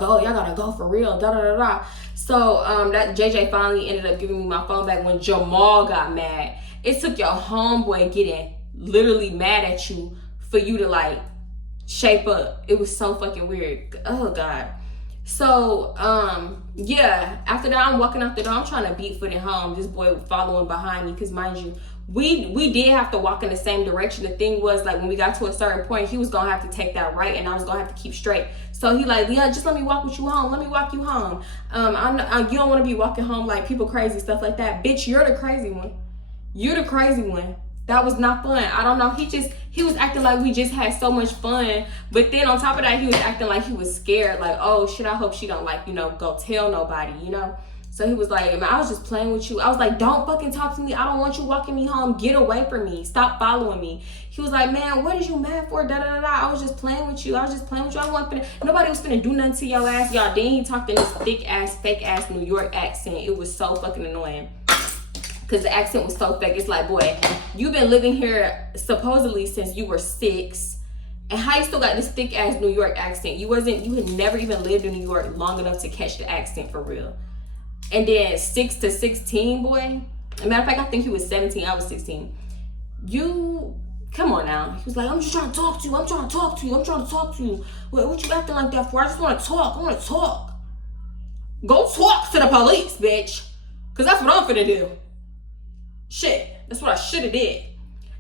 go for real, da da da da. So that JJ finally ended up giving me my phone back when Jamal got mad. It took your homeboy getting literally mad at you for you to like shape up. It was so fucking weird. Oh God. So yeah, after that I'm walking out the door. I'm trying to beat foot it home. This boy following behind me, because mind you, we did have to walk in the same direction. The thing was, like, when we got to a certain point, he was gonna have to take that right and I was gonna have to keep straight. So he like, yeah, just let me walk with you home. Let me walk you home. You don't want to be walking home like people crazy, stuff like that. Bitch, you're the crazy one. You're the crazy one. That was not fun. I don't know. He was acting like we just had so much fun. But then on top of that, he was acting like he was scared. Like, oh shit, I hope she don't, like, you know, go tell nobody, you know? So he was like, man, I was just playing with you. I was like, don't fucking talk to me. I don't want you walking me home. Get away from me. Stop following me. He was like, man, what is you mad for? Da da da da. I was just playing with you. I wasn't nobody was finna do nothing to your ass, y'all. Then he talked in this thick ass, fake ass New York accent. It was so fucking annoying, because the accent was so fake. It's like, boy, you've been living here supposedly since you were 6. And how you still got this thick ass New York accent? You had never even lived in New York long enough to catch the accent for real. And then 6 to 16, boy. As a matter of fact, I think he was 17. I was 16. You, come on now. He was like, I'm just trying to talk to you. I'm trying to talk to you. What you acting like that for? I just want to talk. I want to talk. Go talk to the police, bitch. Cause that's what I'm finna do. Shit, that's what I should have did.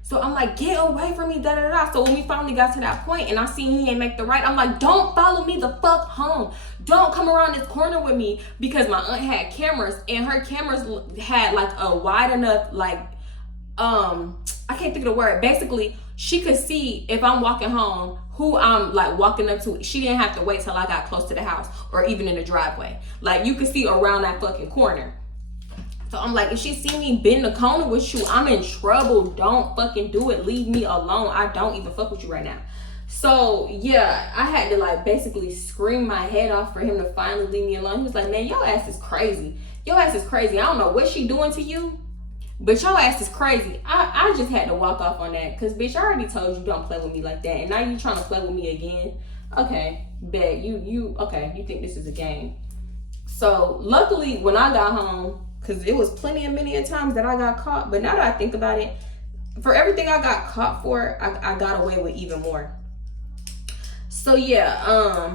So I'm like, get away from me, da da da. So when we finally got to that point and I seen he ain't make the right, I'm like, don't follow me the fuck home. Don't come around this corner with me, because my aunt had cameras and her cameras had like a wide enough, like, I can't think of the word. Basically, she could see if I'm walking home who I'm like walking up to. She didn't have to wait till I got close to the house or even in the driveway. Like, you could see around that fucking corner. So I'm like, if she see me bend the corner with you, I'm in trouble. Don't fucking do it. Leave me alone. I don't even fuck with you right now. So yeah, I had to like basically scream my head off for him to finally leave me alone. He was like, man, your ass is crazy. Your ass is crazy. I don't know what she doing to you, but your ass is crazy. I just had to walk off on that, because bitch, I already told you don't play with me like that, and now you trying to play with me again. Okay, bet you okay, you think this is a game. So luckily when I got home, because it was many a times that I got caught, but now that I think about it, for everything I got caught for, I got away with even more. So yeah,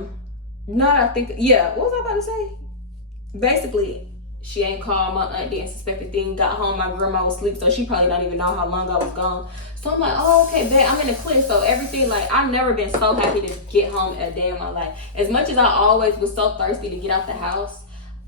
now that I think, yeah, what was I about to say? Basically, she ain't called, my aunt didn't suspect a thing, got home, my grandma was asleep, so she probably don't even know how long I was gone. So I'm like, oh, okay, bet, I'm in the clear. So everything, like, I've never been so happy to get home a day in my life. As much as I always was so thirsty to get out the house,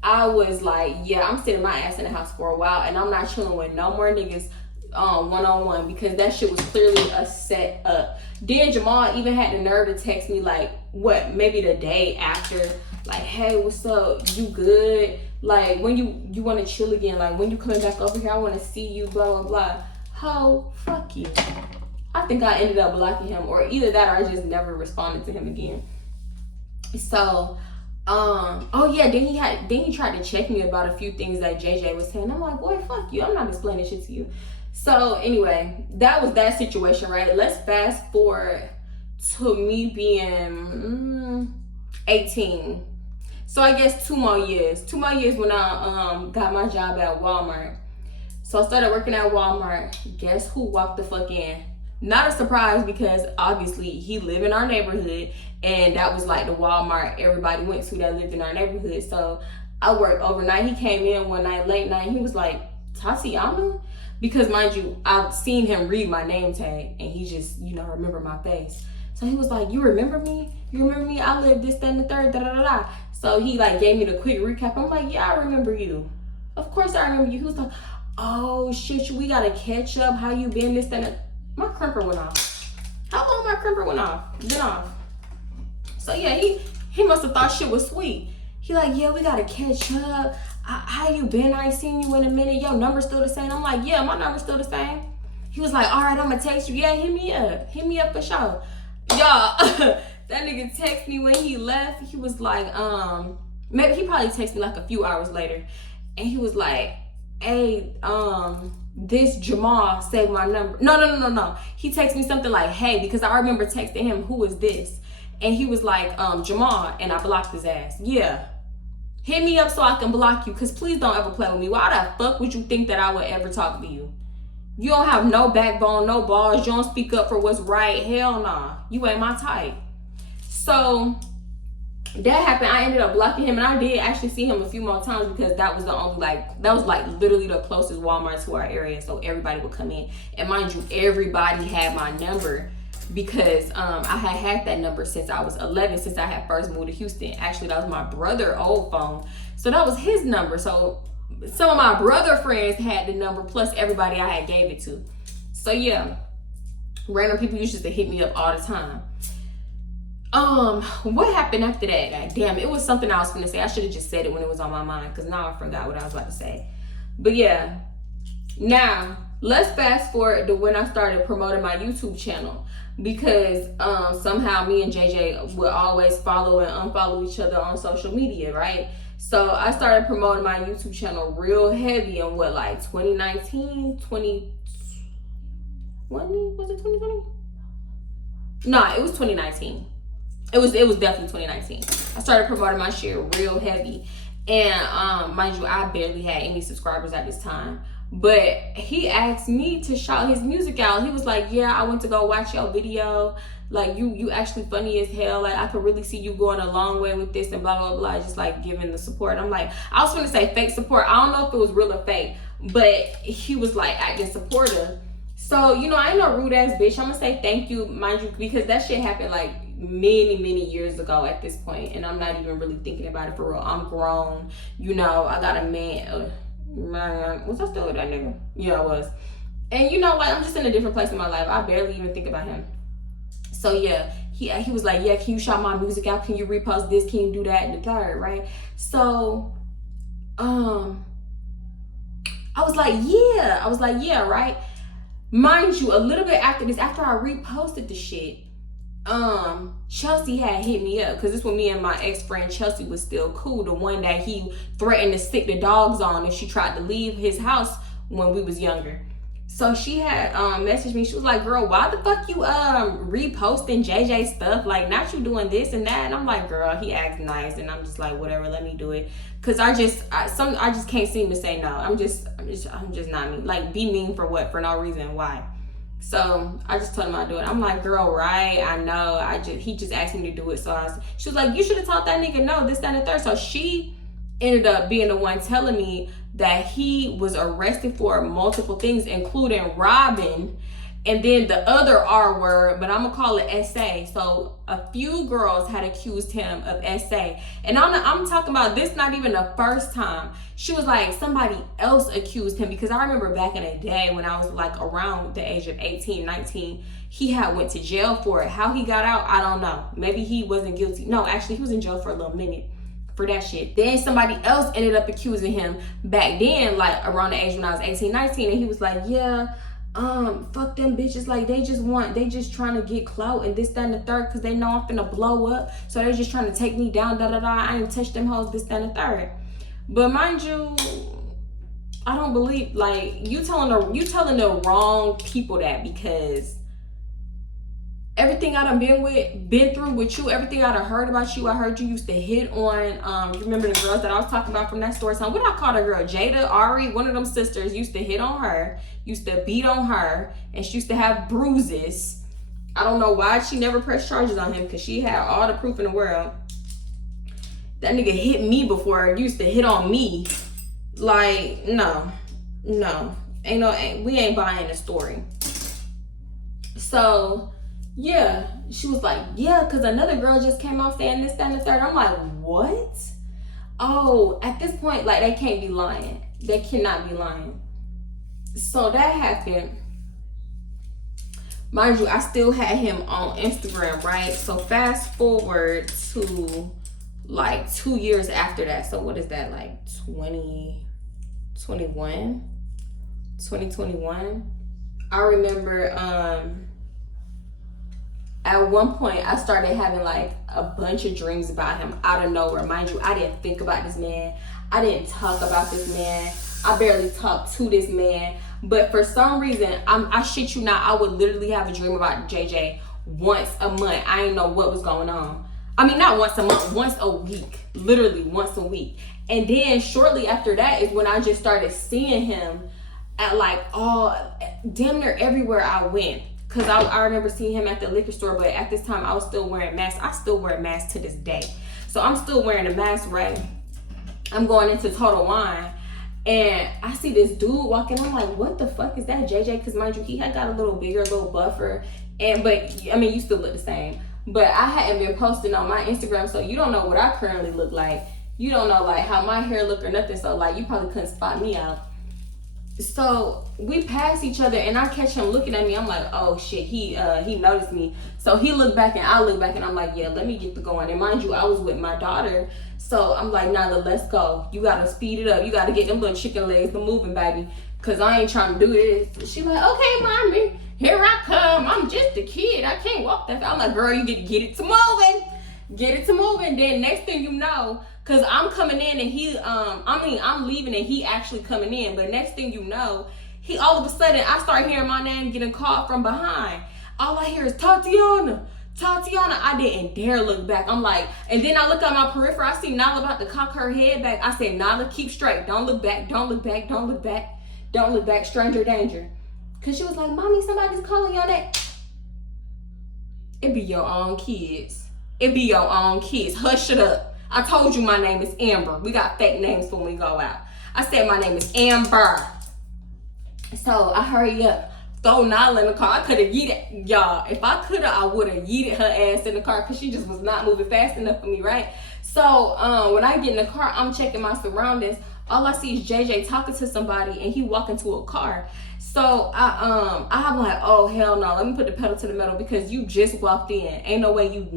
I was like, yeah, I'm sitting my ass in the house for a while, and I'm not chilling with no more niggas one-on-one, because that shit was clearly a set up. Then Jamal even had the nerve to text me like, what, maybe the day after, like, hey, what's up, you good, like, when you want to chill again, like, when you coming back over here, I want to see you, blah blah blah. Ho, fuck you. I think I ended up blocking him, or either that or I just never responded to him again. So oh yeah, then he tried to check me about a few things that JJ was saying. I'm like, boy, fuck you, I'm not explaining shit to you. So anyway, that was that situation, right? Let's fast forward to me being 18. So I guess 2 more years when I got my job at Walmart. So I started working at Walmart. Guess who walked the fuck in? Not a surprise, because obviously he lived in our neighborhood, and that was like the Walmart everybody went to that lived in our neighborhood. So I worked overnight. He came in one night, late night. He was like, Tatiana? Because mind you, I've seen him read my name tag, and he just, remember my face. So he was like, you remember me? You remember me? I live this, that, and the third, da da da da. So he like gave me the quick recap. I'm like, yeah, I remember you. Of course I remember you. He was like, oh shit, we gotta catch up. How you been? This, that, and my crimper went off. How long my crimper went off? Been off. So yeah, he must have thought shit was sweet. He like, yeah, we gotta catch up. How you been? I ain't seen you in a minute. Your number's still the same. I'm like, yeah, my number's still the same. He was like, all right, I'm gonna text you. Yeah, hit me up. Hit me up for sure. Y'all, that nigga texted me when he left. He was like, maybe he probably texted me like a few hours later. And he was like, hey, this Jamal saved my number. No. He texted me something like, hey, because I remember texting him, who is this? And he was like, Jamal, and I blocked his ass. Yeah. Hit me up so I can block you, because please don't ever play with me. Why the fuck would you think that I would ever talk to you? You don't have no backbone, no balls. You don't speak up for what's right. Hell nah. You ain't my type. So that happened. I ended up blocking him, and I did actually see him a few more times, because that was the only, that was literally the closest Walmart to our area. So everybody would come in. And mind you, everybody had my number, because I had that number since I was 11, since I had first moved to Houston. Actually, that was my brother's old phone. So that was his number. So some of my brother friends had the number, plus everybody I had gave it to. So yeah, random people used to hit me up all the time. What happened after that? God damn, it was something I was gonna say. I should have just said it when it was on my mind, because now I forgot what I was about to say. But yeah, now let's fast forward to when I started promoting my YouTube channel, because somehow me and JJ would always follow and unfollow each other on social media, right? So I started promoting my YouTube channel real heavy in 2019, 2020? Was it 2020? No, it was 2019. It was definitely 2019. I started promoting my shit real heavy. And mind you, I barely had any subscribers at this time. But he asked me to shout his music out. He was like, yeah, I went to go watch your video. Like, you actually funny as hell. Like, I could really see you going a long way with this and blah, blah, blah. Just, like, giving the support. I'm like, I was going to say fake support. I don't know if it was real or fake. But he was, like, acting supportive. So, you know, I ain't no rude ass bitch. I'm going to say thank you, mind you, because that shit happened, like, many years ago at this point. And I'm not even really thinking about it for real. I'm grown. You know, I got a man. Man, was I still with that nigga? Yeah, I was. And you know, like, I'm just in a different place in my life. I barely even think about him. So yeah, he was like, yeah, can you shout my music out? Can you repost this? Can you do that? And the third, right? So, I was like, yeah, right? Mind you, a little bit after this, after I reposted the shit, Chelsea had hit me up, because this when me and my ex-friend Chelsea was still cool, the one that he threatened to stick the dogs on if she tried to leave his house when we was younger. So she had messaged me. She was like, girl, why the fuck you reposting JJ stuff? Like, not you doing this and that. And I'm like, girl, he acts nice. And I'm just like, whatever, let me do it. Cause I just can't seem to say no. I'm just not mean. Like, be mean for what? For no reason. Why? So I just told him I'd do it. I'm like, girl, right? I know. He just asked me to do it. So she was like, you should have told that nigga no, this, that, and the third. So she ended up being the one telling me that he was arrested for multiple things, including robbing, and then the other R word, but I'm gonna call it SA. So a few girls had accused him of SA. And I'm talking about this, not even the first time. She was like, somebody else accused him, because I remember back in the day when I was like around the age of 18, 19, he had went to jail for it. How he got out, I don't know. Maybe he wasn't guilty. No, actually he was in jail for a little minute for that shit. Then somebody else ended up accusing him back then, like around the age when I was 18, 19, and he was like, yeah, fuck them bitches, like they just trying to get clout and this, that, and the third, because they know I'm finna blow up, so they're just trying to take me down, da da da. I ain't touch them hoes, this, that, and the third. But mind you, I don't believe, like, you telling the wrong people that, because everything I done been through with you, everything I done heard about you, I heard you used to hit on, remember the girls that I was talking about from that Storytime? What did I call the girl? Jada, Ari, one of them sisters used to hit on her, used to beat on her, and she used to have bruises. I don't know why she never pressed charges on him, because she had all the proof in the world. That nigga hit me before, used to hit on me. Like, no. We ain't buying the story. So, yeah, she was like, yeah, because another girl just came off saying this, that, and the third. I'm like, what? Oh, at this point, like, they can't be lying. They cannot be lying. So that happened. Mind you, I still had him on Instagram, right? So fast forward to like 2 years after that. So what is that, like 2021? I remember at one point I started having like a bunch of dreams about him out of nowhere. Mind you, I didn't think about this man. I didn't talk about this man. I barely talked to this man. But for some reason, I shit you not, I would literally have a dream about JJ once a month. I didn't know what was going on. I mean, not once a month, once a week. Literally once a week. And then shortly after that is when I just started seeing him at like damn near everywhere I went. Because I remember seeing him at the liquor store, but at this time I was still wearing masks. I still wear masks to this day. So I'm still wearing a mask, right? I'm going into Total Wine. And I see this dude walking. I'm like, what the fuck is that, JJ? Because mind you, he had got a little bigger, a little buffer. But I mean, you still look the same. But I hadn't been posting on my Instagram, so you don't know what I currently look like. You don't know like how my hair look or nothing. So like, you probably couldn't spot me out. So we pass each other, and I catch him looking at me. I'm like, oh shit, he noticed me. So he looked back, and I look back, and I'm like, yeah, let me get the going. And mind you, I was with my daughter. So I'm like, nah, let's go. You gotta speed it up. You gotta get them little chicken legs moving, baby. Cause I ain't trying to do this. She like, okay, mommy, here I come. I'm just a kid. I can't walk that fast. I'm like, girl, you get it to moving. Get it to moving. Then next thing you know, cause I'm coming in and he, I'm leaving and he actually coming in. But next thing you know, he all of a sudden, I start hearing my name getting called from behind. All I hear is Tatiana. I didn't dare look back. I'm like, and then I look at my periphery. I see Nala about to cock her head back. I said, Nala, keep straight. Don't look back. Don't look back. Don't look back. Don't look back. Stranger danger. Cause she was like, mommy, somebody's calling your name. It be your own kids. It be your own kids. Hush it up. I told you my name is Amber. We got fake names when we go out. I said my name is Amber. So I hurry up, throw Nala in the car. I could have yeeted, y'all. If I could have, I would have yeeted her ass in the car because she just was not moving fast enough for me, right? So when I get in the car, I'm checking my surroundings. All I see is JJ talking to somebody and he walking to a car. So I'm like, oh hell no, let me put the pedal to the metal because you just walked in. Ain't no way you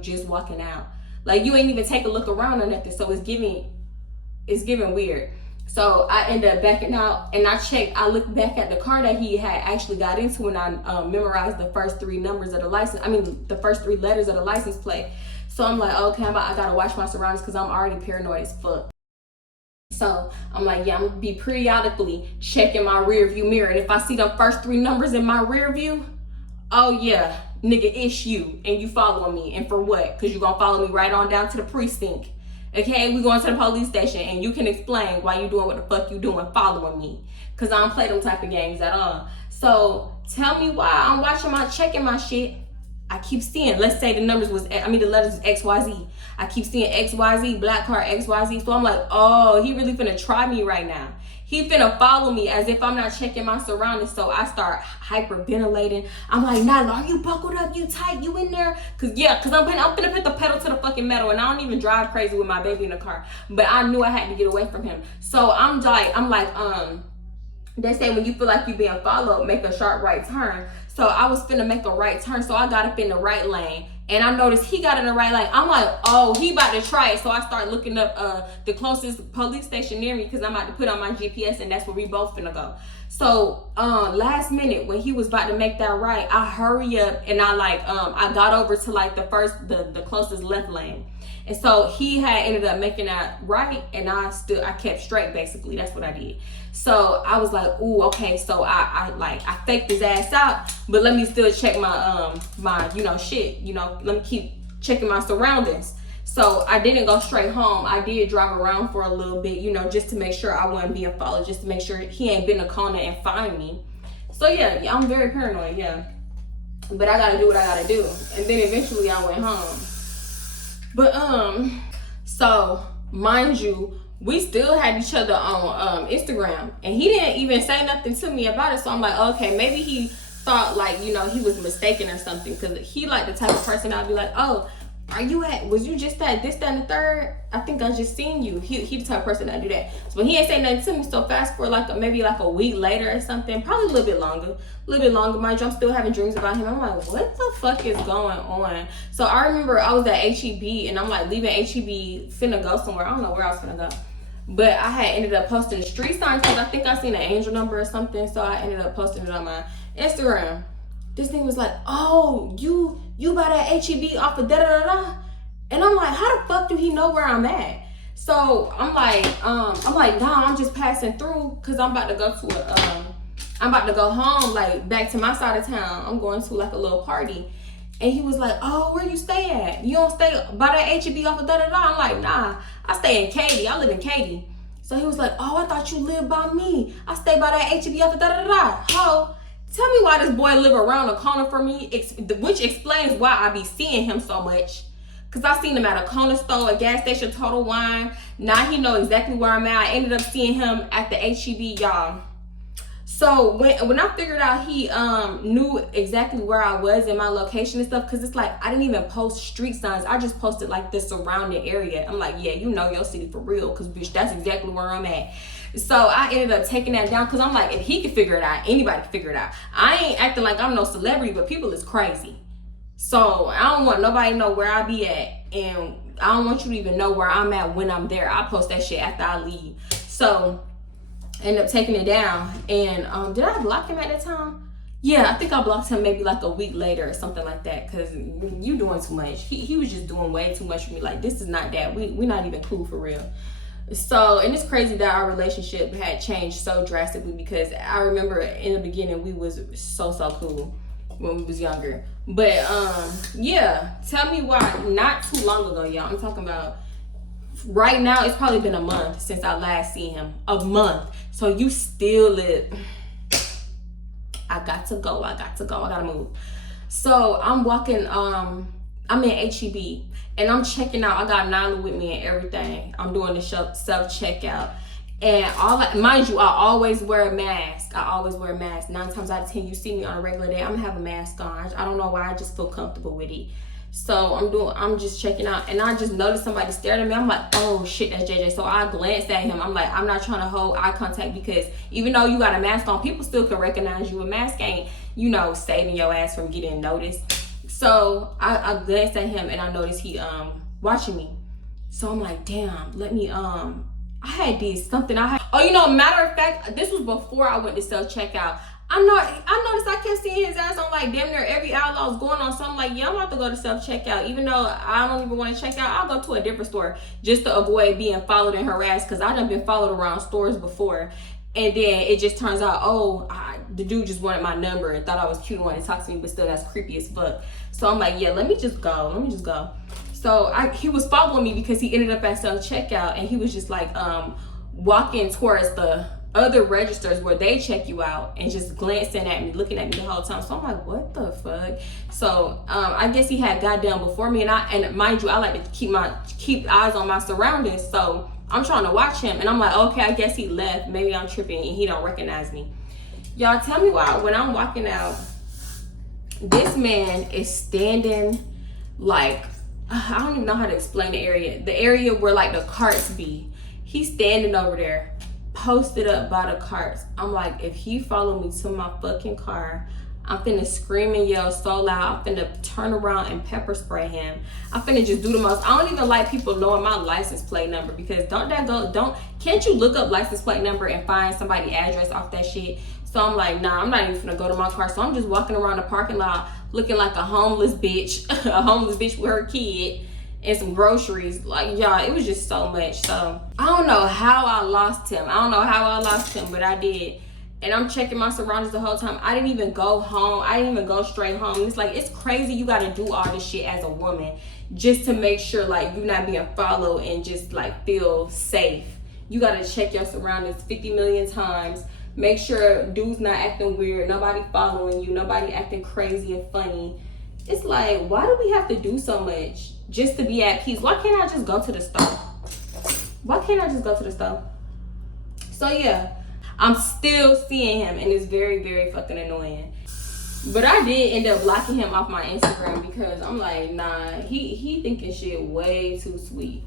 just walking out. Like you ain't even take a look around or nothing. So it's giving weird. So I end up backing out and I looked back at the car that he had actually got into and I memorized the first three numbers of the license. The first three letters of the license plate. So I'm like, okay, I gotta watch my surroundings because I'm already paranoid as fuck. So I'm like, yeah, I'm gonna be periodically checking my rear view mirror. And if I see the first three numbers in my rear view, oh yeah, nigga, it's you. And you following me. And for what? Because you gonna follow me right on down to the precinct. Okay, we going to the police station and you can explain why you doing what the fuck you doing following me. Because I don't play them type of games at all. So tell me why I'm checking my shit. I keep seeing, let's say the letters was XYZ. I keep seeing XYZ, black car XYZ. So I'm like, oh, he really finna try me right now. He finna follow me as if I'm not checking my surroundings. So I start hyperventilating. I'm like, Nyla, are you buckled up? You tight? You in there? Cause I'm finna put the pedal to the fucking metal. And I don't even drive crazy with my baby in the car. But I knew I had to get away from him. So I'm like, they say when you feel like you being followed, make a sharp right turn. So I was finna make a right turn. So I got up in the right lane. And I noticed he got in the right lane. I'm like, oh, he about to try it. So I start looking up the closest police station near me because I'm about to put on my GPS and that's where we both finna go. So last minute when he was about to make that right, I hurry up and I got over to like the closest left lane. And so he had ended up making that right and I kept straight basically. That's what I did. So I was like, ooh, okay. So I faked his ass out, but let me still check my shit. Let me keep checking my surroundings. So I didn't go straight home. I did drive around for a little bit, just to make sure I wasn't being followed, just to make sure he ain't been a corner and find me. So yeah, I'm very paranoid, yeah. But I gotta do what I gotta do. And then eventually I went home. But so mind you, we still had each other on Instagram and he didn't even say nothing to me about it. So I'm like, okay, maybe he thought like, he was mistaken or something. Cause he like the type of person I'd be like, oh, was you just that, this, that, and the third? I think I just seen you. He the type of person that do that. So he ain't say nothing to me. So fast forward maybe a week later or something, probably a little bit longer. Mind you, I'm still having dreams about him. I'm like, what the fuck is going on? So I remember I was at HEB and I'm like leaving HEB, finna go somewhere. I don't know where I was finna go. But I had ended up posting the street signs because I think I seen an angel number or something. So I ended up posting it on my Instagram. This thing was like, oh, you buy that HEB off of da-da-da-da? And I'm like, how the fuck do he know where I'm at? So I'm like, nah, I'm just passing through because I'm about to go home, like back to my side of town. I'm going to like a little party. And he was like, oh, where you stay at? You don't stay by that HEB off of da-da-da? I'm like, nah, I stay in Katy. I live in Katy. So he was like, oh, I thought you lived by me. I stay by that HEB off of da-da-da. Ho, tell me why this boy live around the corner from me, which explains why I be seeing him so much. Because I seen him at a corner store, a gas station, Total Wine. Now he know exactly where I'm at. I ended up seeing him at the HEB, y'all. So when I figured out he knew exactly where I was and my location and stuff, because it's like I didn't even post street signs. I just posted like the surrounding area. I'm like, yeah, you know your city for real, because bitch, that's exactly where I'm at. So I ended up taking that down because I'm like, if he could figure it out, anybody can figure it out. I ain't acting like I'm no celebrity, but people is crazy. So I don't want nobody to know where I be at, and I don't want you to even know where I'm at when I'm there. I post that shit after I leave. So end up taking it down. And did I block him at that time? Yeah, I think I blocked him maybe like a week later or something like that, because you doing too much. He was just doing way too much for me. Like, this is not that. We're not even cool for real. So, and it's crazy that our relationship had changed so drastically, because I remember in the beginning we was so cool when we was younger. But yeah, tell me why. Not too long ago, y'all. I'm talking about right now. It's probably been a month since I last seen him. A month. So you still live. I got to go. I gotta move. So I'm walking, I'm in HEB and I'm checking out. I got Nyla with me and everything. I'm doing the self checkout. And mind you, I always wear a mask. I always wear a mask. 9 times out of 10, you see me on a regular day, I'm gonna have a mask on. I don't know why, I just feel comfortable with it. So I'm just checking out, and I just noticed somebody stared at me. I'm like, oh shit, that's JJ. So I glanced at him. I'm like, I'm not trying to hold eye contact, because even though you got a mask on, people still can recognize you. A mask ain't, saving your ass from getting noticed. So I glanced at him and I noticed he watching me. So I'm like, damn, let me I had did something. Matter of fact, this was before I went to self checkout. I noticed I kept seeing his ass on like damn near every aisle I was going on. So I'm like, yeah, I'm about to go to self checkout. Even though I don't even want to check out, I'll go to a different store just to avoid being followed and harassed, because I done been followed around stores before. And then it just turns out, the dude just wanted my number and thought I was cute and wanted to talk to me, but still that's creepy as fuck. So I'm like, yeah, let me just go. So he was following me because he ended up at self checkout, and he was just like walking towards the other registers where they check you out and just glancing at me, looking at me the whole time. So I'm like, what the fuck? So I guess he had got done before me, and mind you, I like to keep eyes on my surroundings. So I'm trying to watch him, and I'm like, okay, I guess he left. Maybe I'm tripping and he don't recognize me. Y'all, tell me why when I'm walking out, this man is standing like, I don't even know how to explain the area where like the carts be. He's standing over there, posted up by the carts. I'm like, if he follow me to my fucking car, I'm finna scream and yell so loud. I'm finna turn around and pepper spray him. I'm finna just do the most. I don't even like people knowing my license plate number, because can't you look up license plate number and find somebody's address off that shit? So I'm like, nah, I'm not even finna go to my car. So I'm just walking around the parking lot looking like a homeless bitch, a homeless bitch with her kid and some groceries. Like, y'all, it was just so much. So I don't know how I lost him. But I did. And I'm checking my surroundings the whole time. I didn't even go home. I didn't even go straight home. It's like, it's crazy you gotta do all this shit as a woman just to make sure like you're not being followed and just like feel safe. You gotta check your surroundings 50 million times. Make sure dude's not acting weird, nobody following you, nobody acting crazy and funny. It's like, why do we have to do so much just to be at peace? Why can't I just go to the store? So yeah, I'm still seeing him, and it's very, very fucking annoying. But I did end up blocking him off my Instagram, because I'm like, nah, he thinking shit way too sweet.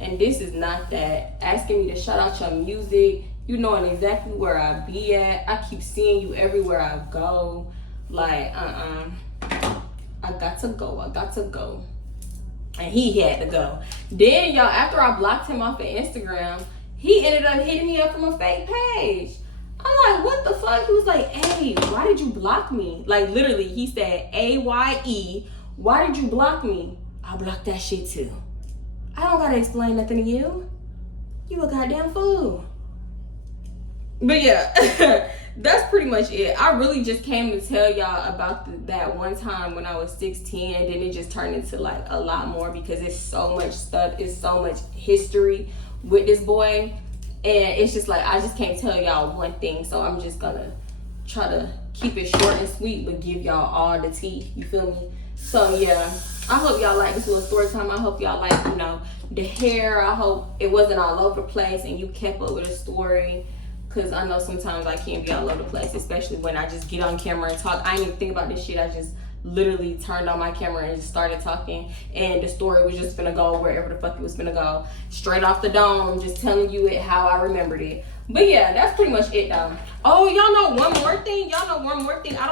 And this is not that. Asking me to shout out your music, you knowing exactly where I be at. I keep seeing you everywhere I go. Like, I got to go. And he had to go. Then, y'all, after I blocked him off of Instagram, he ended up hitting me up from a fake page. I'm like, what the fuck? He was like, hey, why did you block me? Like, literally, he said, A-Y-E, why did you block me? I blocked that shit too. I don't gotta explain nothing to you. You a goddamn fool. But yeah, that's pretty much it. I really just came to tell y'all about that one time when I was 16, and then it just turned into like a lot more, because it's so much stuff, it's so much history with this boy, and it's just like I just can't tell y'all one thing. So I'm just gonna try to keep it short and sweet, but give y'all all the tea. You feel me? So yeah, I hope y'all like this little story time. I hope y'all like, the hair. I hope it wasn't all over the place and you kept up with the story. Because I know sometimes I can't be all over the place, especially when I just get on camera and talk. I didn't even think about this shit. I just literally turned on my camera and just started talking. And the story was just gonna go wherever the fuck it was gonna go. Straight off the dome. I'm just telling you it how I remembered it. But yeah, that's pretty much it though. Oh, y'all know one more thing? I don't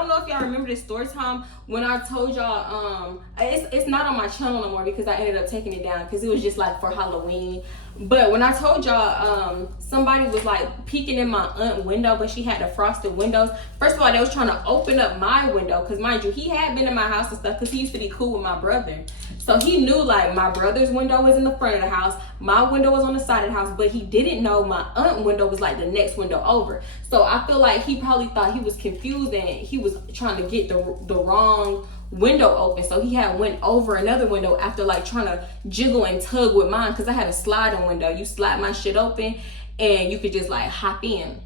know if y'all remember this story time when I told y'all, it's not on my channel no more because I ended up taking it down because it was just like for Halloween. But when I told y'all, somebody was like peeking in my aunt's window, but she had the frosted windows. First of all, they was trying to open up my window because mind you, he had been in my house and stuff because he used to be cool with my brother. So he knew like my brother's window was in the front of the house, my window was on the side of the house, but he didn't know my aunt's window was like the next window over. So I feel like he probably thought he was confused and he was trying to get the wrong window open. So he had went over another window after like trying to jiggle and tug with mine because I had a sliding window. You slide my shit open and you could just like hop in.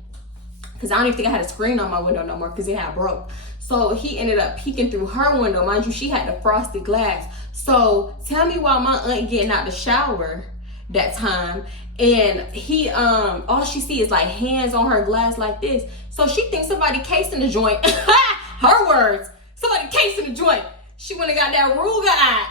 Because I don't even think I had a screen on my window no more because it had broke. So he ended up peeking through her window. Mind you, she had the frosted glass. So tell me why my aunt getting out the shower that time, and he all she see is like hands on her glass like this. So she thinks somebody casing the joint. Her words, somebody casing the joint. She went and got that Ruger eye.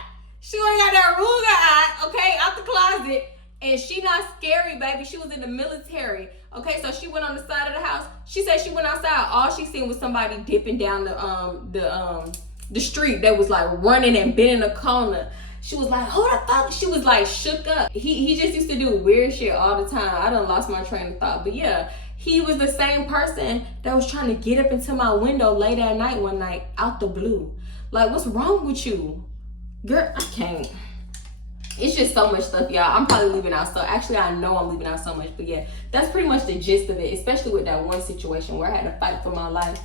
Okay, out the closet. And she not scary, baby. She was in the military. Okay, so she went on the side of the house. She said she went outside. All she seen was somebody dipping down the street that was like running and bending a corner. She was like, who the fuck? She was like shook up. He just used to do weird shit all the time. I done lost my train of thought. But yeah, he was the same person that was trying to get up into my window late at night one night out the blue. Like, what's wrong with you? Girl, I can't. It's just so much stuff, y'all. I'm probably leaving out. So actually, I know I'm leaving out so much. But yeah, that's pretty much the gist of it. Especially with that one situation where I had to fight for my life,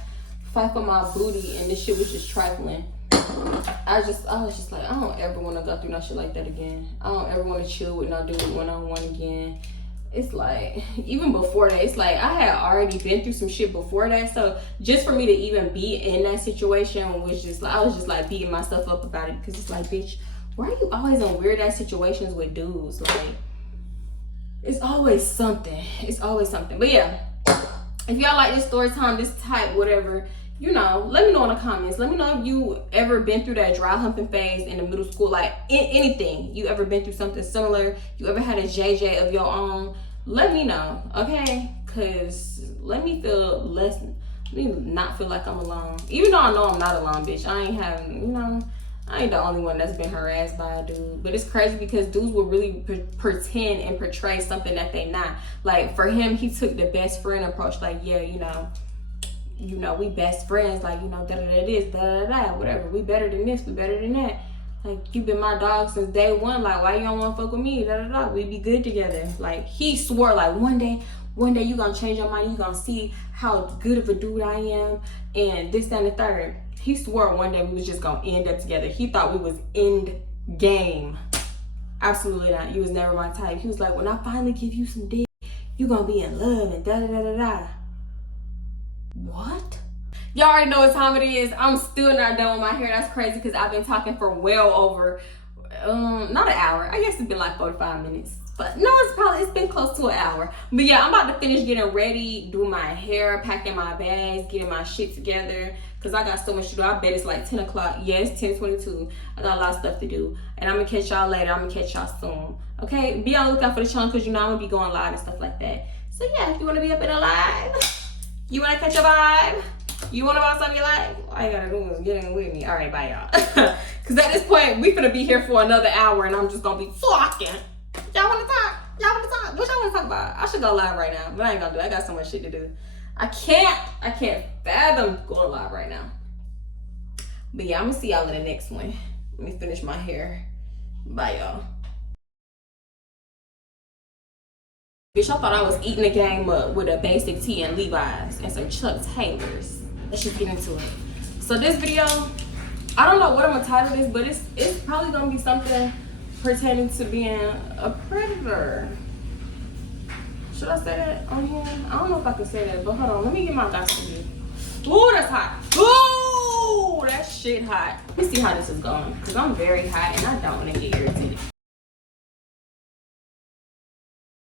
fight for my booty, and this shit was just trifling. I was just like, I don't ever want to go through no shit like that again. I don't ever want to chill with no dude one-on-one again. It's like, even before that, it's like I had already been through some shit before that. So just for me to even be in that situation was just like, I was just like beating myself up about it. Because it's like, bitch, why are you always in weird ass situations with dudes? Like, it's always something. It's always something. But yeah, if y'all like this story time, this type, whatever, you know, let me know in the comments. Let me know if you ever been through that dry humping phase in the middle school, like anything. You ever been through something similar? You ever had a JJ of your own? Let me know, okay? Cause let me not feel like I'm alone. Even though I know I'm not alone, bitch. I ain't the only one that's been harassed by a dude. But it's crazy because dudes will really pretend and portray something that they not. Like for him, he took the best friend approach. Like, yeah, you know, we best friends, like, you know, whatever. We better than this, we better than that. Like, you been my dog since day one. Like, why you don't want to fuck with me? We be good together. Like, he swore, like, one day you gonna change your mind. You gonna see how good of a dude I am, and this, that, and the third. He swore one day we was just gonna end up together. He thought we was end game. Absolutely not. You was never my type. He was like, when I finally give you some dick, you gonna be in love and What? Y'all already know what time it is. I'm still not done with my hair. That's crazy because I've been talking for well over, not an hour. I guess it's been like 45 minutes. But no, it's been close to an hour. But yeah, I'm about to finish getting ready, doing my hair, packing my bags, getting my shit together. Because I got so much to do. I bet it's like 10 o'clock. Yeah, it's 10:22. I got a lot of stuff to do. And I'm going to catch y'all later. I'm going to catch y'all soon. Okay? Be on the lookout for the channel because you know I'm going to be going live and stuff like that. So yeah, if you want to be up in a live, you want to catch a vibe, you want to bounce off your life, all you got to do is get in with me. All right, bye, y'all. Because at this point, we finna be here for another hour and I'm just going to be talking. Y'all want to talk? What y'all want to talk about? I should go live right now, but I ain't going to do it. I got so much shit to do. I can't fathom going live right now. But yeah, I'm going to see y'all in the next one. Let me finish my hair. Bye, y'all. Bitch, I thought I was eating the game up with a basic tee and Levi's and some Chuck Taylors. Let's just get into it. So this video, I don't know what I'm gonna title this, but it's probably gonna be something pertaining to being a predator. Should I say that on here? I don't know if I can say that, but hold on, let me get my glasses here. Ooh, that's hot. Ooh, that shit hot. Let me see how this is going, because I'm very hot and I don't want to get irritated.